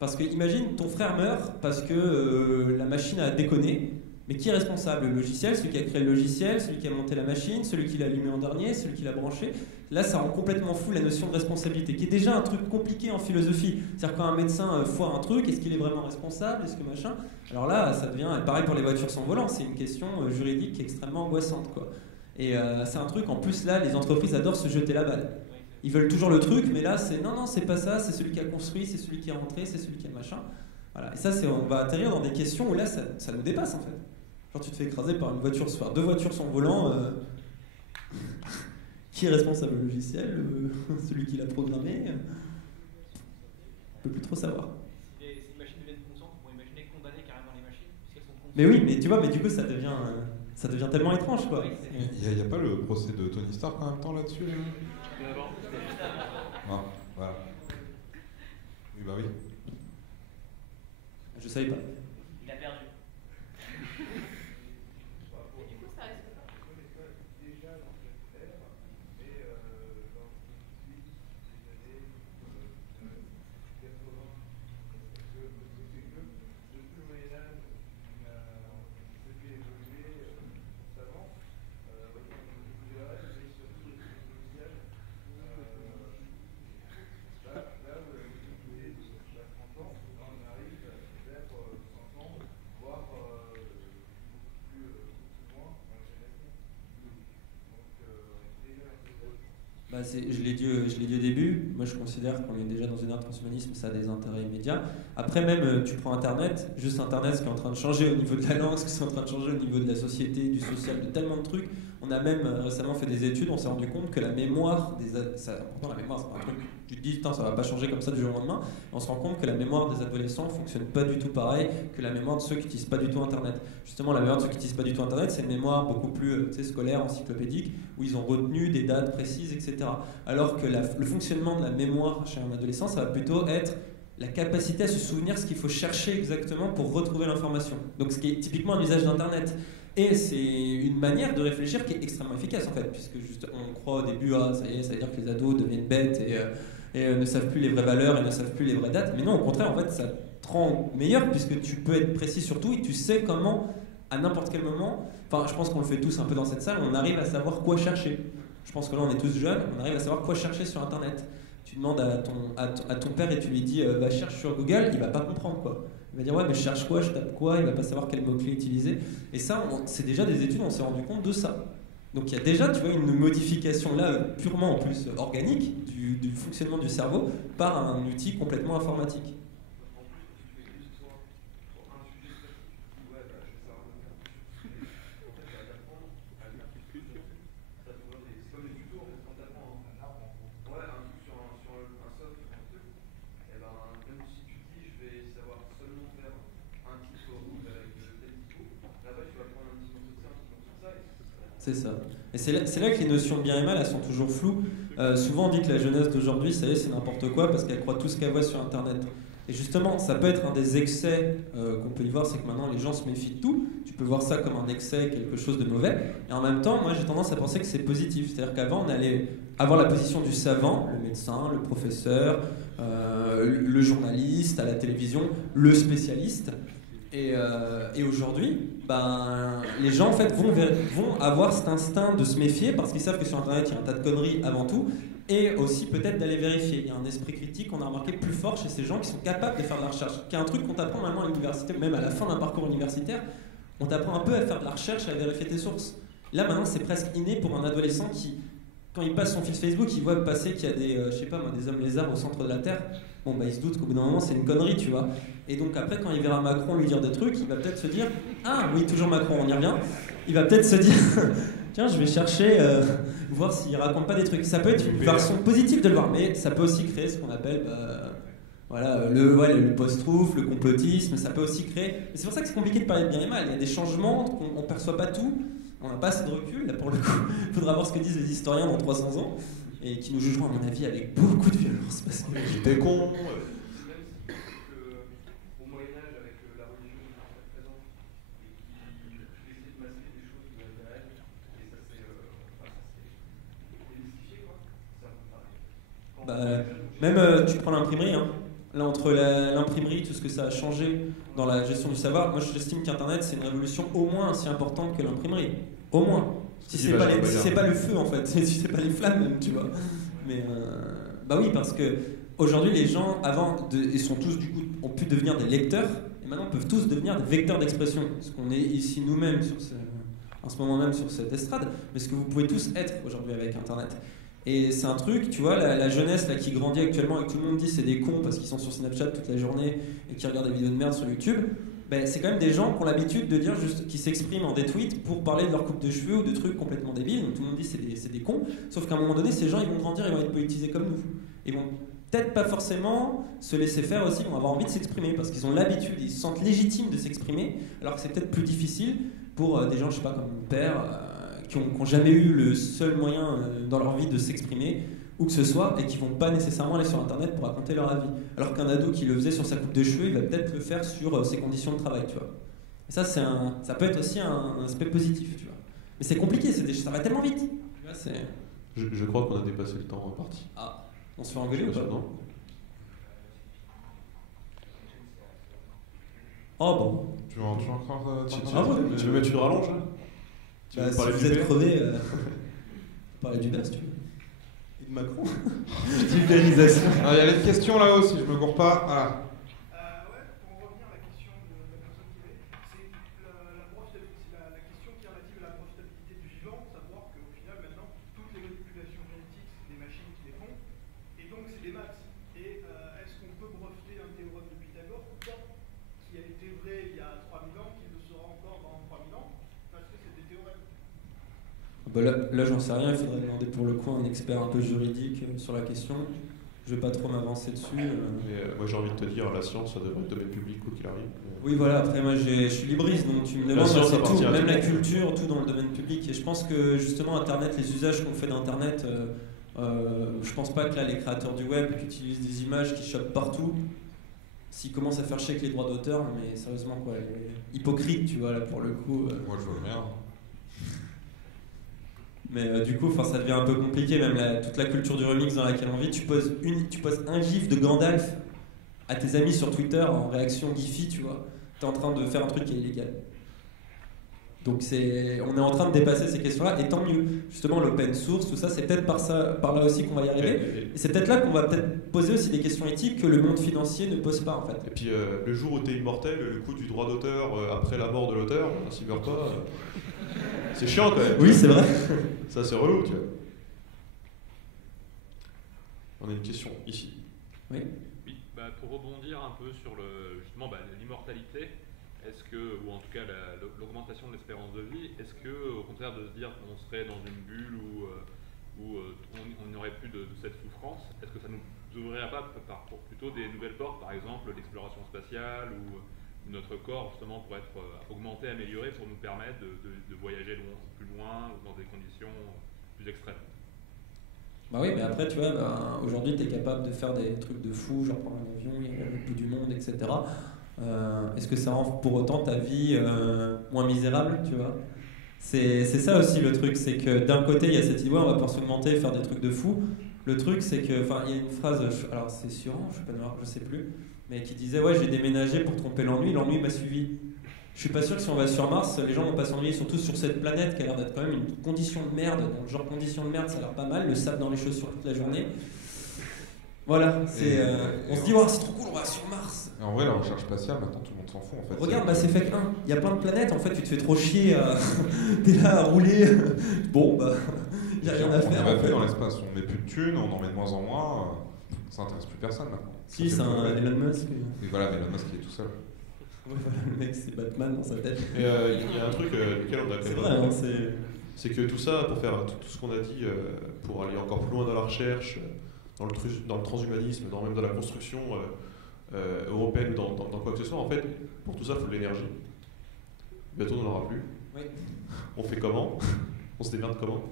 Parce que imagine, ton frère meurt parce que la machine a déconné, mais qui est responsable? Le logiciel, celui qui a créé le logiciel, celui qui a monté la machine, celui qui l'a allumé en dernier, celui qui l'a branché. Là, ça rend complètement fou la notion de responsabilité, qui est déjà un truc compliqué en philosophie. C'est-à-dire quand un médecin foire un truc, est-ce qu'il est vraiment responsable? Est-ce que machin? Alors là, ça devient, pareil pour les voitures sans volant, c'est une question juridique qui est extrêmement angoissante, quoi. Et c'est un truc, en plus là, les entreprises adorent se jeter la balle. Ils veulent toujours le truc, mais là, c'est non, c'est pas ça, c'est celui qui a construit, c'est celui qui est rentré, c'est celui qui a machin. Voilà. Et ça, on va atterrir dans des questions où là, ça nous dépasse, en fait. Quand tu te fais écraser par une voiture, enfin 2 voitures sans volant, qui est responsable? Le logiciel, celui qui l'a programmé? On peut plus trop savoir. Si les machines deviennent conscientes, on pourrait imaginer condamner carrément les machines, puisqu'elles sont conscientes. Mais oui, mais tu vois, mais du coup ça devient tellement étrange quoi. Il n'y a pas le procès de Tony Stark en même temps là-dessus là Non, voilà. Oui, bah oui. Je savais pas. Il a perdu. Du coup, ça reste pas. Déjà dans cette ère, mais dans les années 80, c'est que depuis le Moyen-Âge, ce qui a évolué constamment, je dirais, mais surtout les technologies sociales, là où la mobilité de 30 ans, on arrive vers 100 ans, voire beaucoup plus loin dans la génération. Donc, déjà, Bah, je l'ai dit au début, moi je considère qu'on est déjà dans une ère de transhumanisme, ça a des intérêts immédiats. Après même, tu prends Internet, juste Internet, ce qui est en train de changer au niveau de la langue, ce qui est en train de changer au niveau de la société, du social, de tellement de trucs. On a même récemment fait des études, on s'est rendu compte que la mémoire, pourtant la mémoire c'est pas un truc, tu te dis putain ça va pas changer comme ça du jour au lendemain, on se rend compte que la mémoire des adolescents fonctionne pas du tout pareil que la mémoire de ceux qui n'utilisent pas du tout Internet. Justement la mémoire de ceux qui n'utilisent pas du tout Internet, c'est une mémoire beaucoup plus scolaire, encyclopédique, où ils ont retenu des dates précises, etc. Alors que le fonctionnement de la mémoire chez un adolescent, ça va plutôt être la capacité à se souvenir ce qu'il faut chercher exactement pour retrouver l'information. Donc ce qui est typiquement un usage d'Internet. Et c'est une manière de réfléchir qui est extrêmement efficace en fait, puisque juste, on croit au début, ça y est, ça veut dire que les ados deviennent bêtes et ne savent plus les vraies valeurs et ne savent plus les vraies dates. Mais non, au contraire, en fait, ça te rend meilleur puisque tu peux être précis sur tout et tu sais comment, à n'importe quel moment, enfin je pense qu'on le fait tous un peu dans cette salle, on arrive à savoir quoi chercher. Je pense que là on est tous jeunes, on arrive à savoir quoi chercher sur Internet. Tu demandes à ton père et tu lui dis va cherche sur Google, il va pas comprendre quoi. Il va dire ouais mais je cherche quoi, je tape quoi, il va pas savoir quel mot-clé utiliser. Et ça, c'est déjà des études, on s'est rendu compte de ça. Donc il y a déjà, tu vois, une modification là purement en plus organique du fonctionnement du cerveau par un outil complètement informatique. C'est ça. Et c'est là que les notions de bien et mal, elles sont toujours floues. Souvent on dit que la jeunesse d'aujourd'hui, ça y est, c'est n'importe quoi parce qu'elle croit tout ce qu'elle voit sur Internet. Et justement, ça peut être un des excès qu'on peut y voir, c'est que maintenant les gens se méfient de tout. Tu peux voir ça comme un excès, quelque chose de mauvais. Et en même temps, moi j'ai tendance à penser que c'est positif. C'est-à-dire qu'avant, on allait avoir la position du savant, le médecin, le professeur, le journaliste à la télévision, le spécialiste. Et aujourd'hui, les gens en fait vont avoir cet instinct de se méfier parce qu'ils savent que sur Internet il y a un tas de conneries avant tout, et aussi peut-être d'aller vérifier. Il y a un esprit critique qu'on a remarqué plus fort chez ces gens qui sont capables de faire de la recherche, qui est un truc qu'on t'apprend maintenant à l'université, même à la fin d'un parcours universitaire, on t'apprend un peu à faire de la recherche, à vérifier tes sources. Là maintenant c'est presque inné pour un adolescent qui, quand il passe son fil Facebook, il voit passer qu'il y a des, je sais pas moi, des hommes lézards au centre de la Terre. Bon il se doute qu'au bout d'un moment c'est une connerie, tu vois. Et donc après quand il verra Macron lui dire des trucs, il va peut-être se dire ah oui toujours Macron, on y revient. Il va peut-être se dire tiens je vais chercher voir s'il raconte pas des trucs. Ça peut être une version positive de le voir, mais ça peut aussi créer ce qu'on appelle le post-truth, le complotisme. Ça peut aussi créer. C'est pour ça que c'est compliqué de parler de bien et mal. Il y a des changements, on ne perçoit pas tout. On n'a pas assez de recul, là pour le coup. Il faudra voir ce que disent les historiens dans 300 ans, et qui nous jugeront, à mon avis, avec beaucoup de violence. Parce que j'étais con. Au Moyen-Âge, avec la religion qui est présente, et qui essaie de masquer des choses de la vie réelle, et ça s'est démystifié, quoi. C'est un peu pareil. Même, tu prends l'imprimerie, hein. Là, entre l'imprimerie, tout ce que ça a changé dans la gestion du savoir, moi j'estime qu'Internet c'est une révolution au moins aussi importante que l'imprimerie. Au moins. Si c'est pas le feu en fait, si c'est pas les flammes même, tu vois. Mais oui, parce que aujourd'hui les gens avant ils sont tous du coup ont pu devenir des lecteurs et maintenant peuvent tous devenir des vecteurs d'expression. Parce qu'on est ici nous-mêmes en ce moment même sur cette estrade, mais ce que vous pouvez tous être aujourd'hui avec Internet. Et c'est un truc, tu vois, la jeunesse là, qui grandit actuellement et que tout le monde dit c'est des cons parce qu'ils sont sur Snapchat toute la journée et qui regardent des vidéos de merde sur YouTube. ben, c'est quand même des gens qui ont l'habitude de dire juste, qui s'expriment en des tweets pour parler de leur coupe de cheveux ou de trucs complètement débiles. Donc tout le monde dit c'est des cons. Sauf qu'à un moment donné, ces gens ils vont grandir, ils vont être politisés comme nous. Ils vont peut-être pas forcément se laisser faire aussi, ils vont avoir envie de s'exprimer parce qu'ils ont l'habitude, ils se sentent légitimes de s'exprimer, alors que c'est peut-être plus difficile pour des gens, je sais pas, comme mon père, qui ont jamais eu le seul moyen dans leur vie de s'exprimer, ou que ce soit, et qui vont pas nécessairement aller sur internet pour raconter leur avis. Alors qu'un ado qui le faisait sur sa coupe de cheveux, il va peut-être le faire sur ses conditions de travail, tu vois. Et ça, ça peut être aussi un aspect positif, tu vois. Mais c'est compliqué, ça va tellement vite. Tu vois, je crois qu'on a dépassé le temps imparti. Ah, on se fait engueuler ou pas? Non. Oh bon. Tu veux encore Tu veux mettre une rallonge là? Tu veux parler si du vous êtes père crevé, parler du père si tu veux. Et de Macron. Digitalisation. Il y a une question là-haut, si je me gourre pas. Voilà. Ouais, pour revenir à la question de la personne qui est, c'est la question qui est relative à la profitabilité du vivant, savoir qu'au final, maintenant, toutes les manipulations génétiques, c'est des machines qui les font, et donc c'est des maths. Et est-ce qu'on peut breveter un théorème de Pythagore ou pas, qui a été vrai il y a 3000 ans, qui le sera encore dans 3000 ans, parce que c'est des théorèmes. Bah là j'en sais rien, il faudrait demander pour le coup un expert un peu juridique sur la question. Je vais pas trop m'avancer dessus. Moi j'ai envie de te dire, la science ça devrait être domaine public quoi qu'il arrive. Oui voilà, après moi je suis libriste donc tu me demandes, science c'est appartient tout, à même tout la le monde. culture, tout dans le domaine public. Et je pense que justement internet, les usages qu'on fait d'internet, je pense pas que là les créateurs du web qui utilisent des images qui chopent partout, s'ils commencent à faire chier avec les droits d'auteur, mais sérieusement quoi, hypocrite tu vois là pour le coup. Moi je veux rien. Mais du coup, ça devient un peu compliqué, même toute la culture du remix dans laquelle on vit. Tu poses un gif de Gandalf à tes amis sur Twitter en réaction Giphy, tu vois. T'es en train de faire un truc qui est illégal. Donc on est en train de dépasser ces questions-là, et tant mieux. Justement, l'open source, tout ça, c'est peut-être par là aussi qu'on va y arriver. Et c'est peut-être là qu'on va peut-être poser aussi des questions éthiques que le monde financier ne pose pas, en fait. Et puis le jour où t'es immortel, le coût du droit d'auteur après la mort de l'auteur, s'il meurt pas, c'est chiant quand même. Oui, c'est vrai. Ça c'est relou, tu vois. On a une question ici. Oui. Oui, pour rebondir un peu sur justement l'immortalité, est-ce que, ou en tout cas l'augmentation de l'espérance de vie, est-ce que au contraire de se dire qu'on serait dans une bulle où on n'aurait plus de cette souffrance, est-ce que ça nous ouvrirait pas plutôt des nouvelles portes, par exemple l'exploration spatiale ou notre corps justement pour être augmenté, amélioré pour nous permettre de voyager plus loin ou dans des conditions plus extrêmes? Bah oui, mais après, tu vois, aujourd'hui, tu es capable de faire des trucs de fou, genre prendre un avion, il y a le bout du monde, etc. Est-ce que ça rend pour autant ta vie moins misérable, tu vois? C'est ça aussi le truc, c'est que d'un côté, il y a cette idée, ouais, on va pouvoir s'augmenter et faire des trucs de fou. Le truc, c'est que, il y a une phrase, alors c'est sûr, je sais plus, mais qui disait, ouais, j'ai déménagé pour tromper l'ennui m'a suivi. Je suis pas sûr que si on va sur Mars, les gens vont pas s'ennuyer, surtout sur cette planète qui a l'air d'être quand même une condition de merde. Donc, genre condition de merde, ça a l'air pas mal, le sable dans les chaussures toute la journée. Voilà, on se dit, oh, c'est trop cool, on va sur Mars. Et en vrai, la recherche spatiale, maintenant tout le monde s'en fout en fait. Regarde, c'est fait 1. Il y a plein de planètes, en fait, tu te fais trop chier, t'es là à rouler. Bon, il y a rien à faire. On a fait dans l'espace, on met plus de thunes, on en met de moins en moins, ça intéresse plus personne maintenant. Si, c'est un Elon Musk. Et voilà, mais Elon Musk il est tout seul. Ouais, voilà, le mec, c'est Batman dans sa tête. Et il y a un truc duquel on a c'est vrai, hein, c'est que tout ça, pour faire tout ce qu'on a dit, pour aller encore plus loin dans la recherche, dans le transhumanisme, même dans la construction européenne ou dans quoi que ce soit, en fait, pour tout ça, il faut de l'énergie. Bientôt, on n'en aura plus. Oui. On fait comment? On se démerde comment?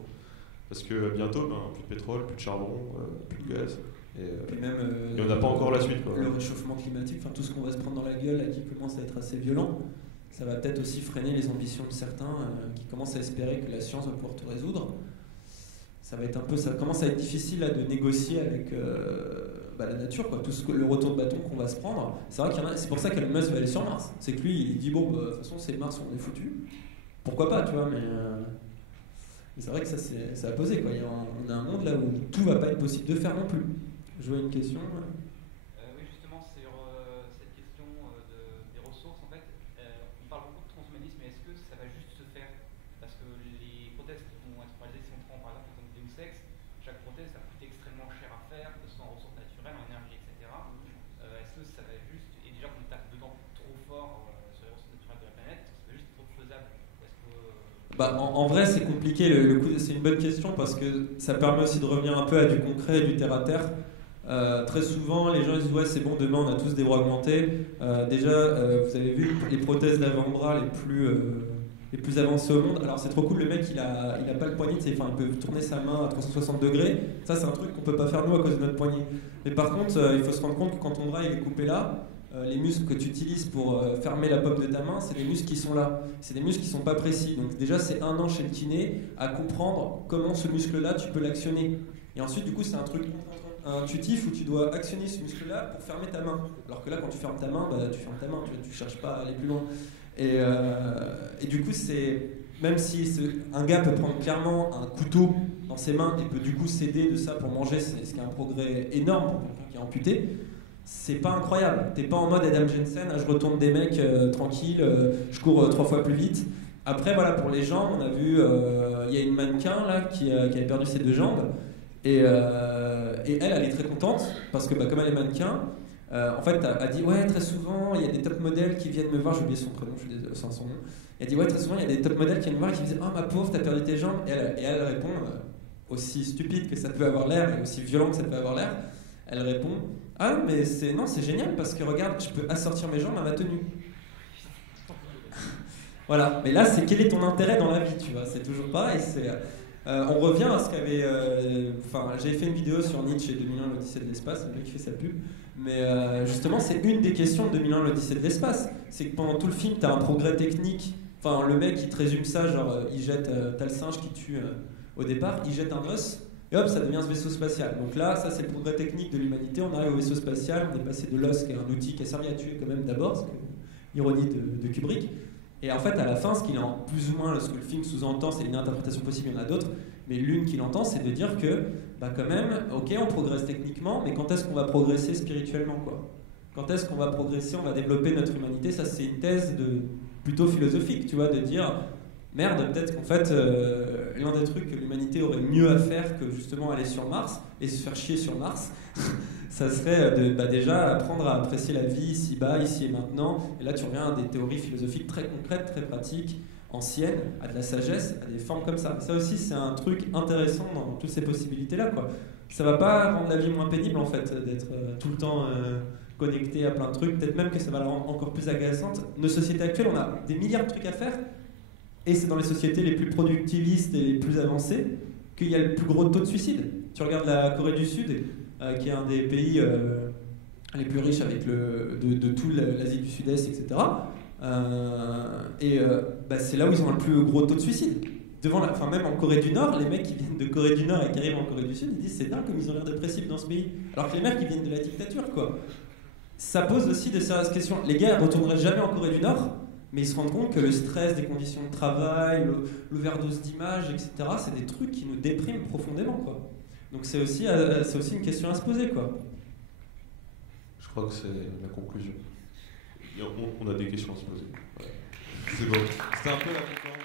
Parce que bientôt, plus de pétrole, plus de charbon, plus de gaz. Et même, on n'a pas encore la suite, quoi. Le réchauffement climatique, tout ce qu'on va se prendre dans la gueule là, qui commence à être assez violent, ça va peut-être aussi freiner les ambitions de certains qui commencent à espérer que la science va pouvoir tout résoudre. Ça commence à être difficile là, de négocier avec la nature, quoi. Le retour de bâton qu'on va se prendre. C'est vrai qu'il y en a, c'est pour ça qu'Elon Musk va aller sur Mars. C'est que lui, il dit bon, de toute façon, c'est Mars, on est foutu. Pourquoi pas, tu vois, mais c'est vrai que ça a posé, quoi. On a un monde là où tout va pas être possible de faire non plus. Je vois une question. Oui, justement, sur cette question des ressources, en fait, on parle beaucoup de transhumanisme, mais est-ce que ça va juste se faire? Parce que les prothèses qui vont être réalisées, si on prend par exemple le Deus Ex, chaque prothèse ça coûte extrêmement cher à faire, que ce soit en ressources naturelles, en énergie, etc. Est-ce que ça va juste, et déjà qu'on tape dedans trop fort sur les En vrai, c'est compliqué. C'est une bonne question parce que ça permet aussi de revenir un peu à du concret et du terre-à-terre. Très souvent, les gens ils disent ouais, c'est bon, demain on a tous des bras augmentés. Vous avez vu les prothèses d'avant-bras les plus avancées au monde. Alors c'est trop cool, le mec il a pas le poignet, il peut tourner sa main à 360 degrés. Ça, c'est un truc qu'on peut pas faire nous à cause de notre poignet. Mais par contre, il faut se rendre compte que quand ton bras il est coupé là, les muscles que tu utilises pour fermer la paume de ta main, c'est des muscles qui sont là. C'est des muscles qui sont pas précis. Donc déjà, c'est 1 an chez le kiné à comprendre comment ce muscle-là, tu peux l'actionner. Et ensuite, du coup, c'est un truc intuitif où tu dois actionner ce muscle-là pour fermer ta main. Alors que là, quand tu fermes ta main, tu fermes ta main, tu cherches pas à aller plus loin. Et du coup, même si un gars peut prendre clairement un couteau dans ses mains et peut du coup s'aider de ça pour manger, c'est ce qui est un progrès énorme pour quelqu'un qui est amputé. C'est pas incroyable. T'es pas en mode Adam Jensen, je retourne des mecs tranquille, je cours 3 fois plus vite. Après, voilà, pour les jambes, on a vu, il y a une mannequin là qui avait perdu ses 2 jambes. Et elle est très contente parce que comme elle est mannequin, en fait, elle dit ouais, très souvent il y a des top modèles qui viennent me voir. J'ai oublié son prénom, je suis désolé, son nom. Elle dit ouais, très souvent il y a des top modèles qui viennent me voir et qui me disent ah ma pauvre, t'as perdu tes jambes. Et elle répond, aussi stupide que ça peut avoir l'air et aussi violent que ça peut avoir l'air, elle répond ah mais c'est génial parce que regarde, je peux assortir mes jambes à ma tenue. Voilà, mais là c'est quel est ton intérêt dans la vie, tu vois, c'est toujours pareil. On revient à ce qu'avait. J'avais fait une vidéo sur Nietzsche et 2001, l'Odyssée de l'espace, le mec qui fait sa pub. Mais justement, c'est une des questions de 2001, l'Odyssée de l'espace. C'est que pendant tout le film, t'as un progrès technique. Enfin, le mec, il te résume ça, genre, il jette. T'as le singe qui tue au départ, il jette un os, et hop, ça devient ce vaisseau spatial. Donc là, ça, c'est le progrès technique de l'humanité. On arrive au vaisseau spatial, on est passé de l'os, qui est un outil qui a servi à tuer quand même d'abord, c'est l'ironie de Kubrick. Et en fait, à la fin, ce qu'il en plus ou moins, ce que le film sous-entend, c'est une interprétation possible, il y en a d'autres, mais l'une qu'il entend, c'est de dire que, quand même, ok, on progresse techniquement, mais quand est-ce qu'on va progresser spirituellement, quoi ? Quand est-ce qu'on va progresser, on va développer notre humanité ? Ça, c'est une thèse plutôt philosophique, tu vois, de dire, merde, peut-être qu'en fait, l'un des trucs que l'humanité aurait mieux à faire que justement aller sur Mars, et se faire chier sur Mars, ça serait déjà apprendre à apprécier la vie ici-bas, ici et maintenant. Et là, tu reviens à des théories philosophiques très concrètes, très pratiques, anciennes, à de la sagesse, à des formes comme ça. Ça aussi, c'est un truc intéressant dans toutes ces possibilités-là, quoi. Ça va pas rendre la vie moins pénible, en fait, d'être tout le temps connecté à plein de trucs. Peut-être même que ça va la rendre encore plus agaçante. Nos sociétés actuelles, on a des milliards de trucs à faire. Et c'est dans les sociétés les plus productivistes et les plus avancées qu'il y a le plus gros taux de suicide. Tu regardes la Corée du Sud, qui est un des pays les plus riches avec de toute l'Asie du Sud-Est, etc. C'est là où ils ont le plus gros taux de suicide. Même en Corée du Nord, les mecs qui viennent de Corée du Nord et qui arrivent en Corée du Sud, ils disent c'est dingue comme ils ont l'air dépressifs dans ce pays. Alors que les mecs qui viennent de la dictature, quoi. Ça pose aussi de sérieuses questions. Les gars ne retourneraient jamais en Corée du Nord, mais ils se rendent compte que le stress des conditions de travail, l'overdose d'images, etc., c'est des trucs qui nous dépriment profondément, quoi. Donc c'est aussi une question à se poser, quoi. Je crois que c'est la conclusion. On a des questions à se poser. Ouais. C'est bon. C'était un peu la conclusion.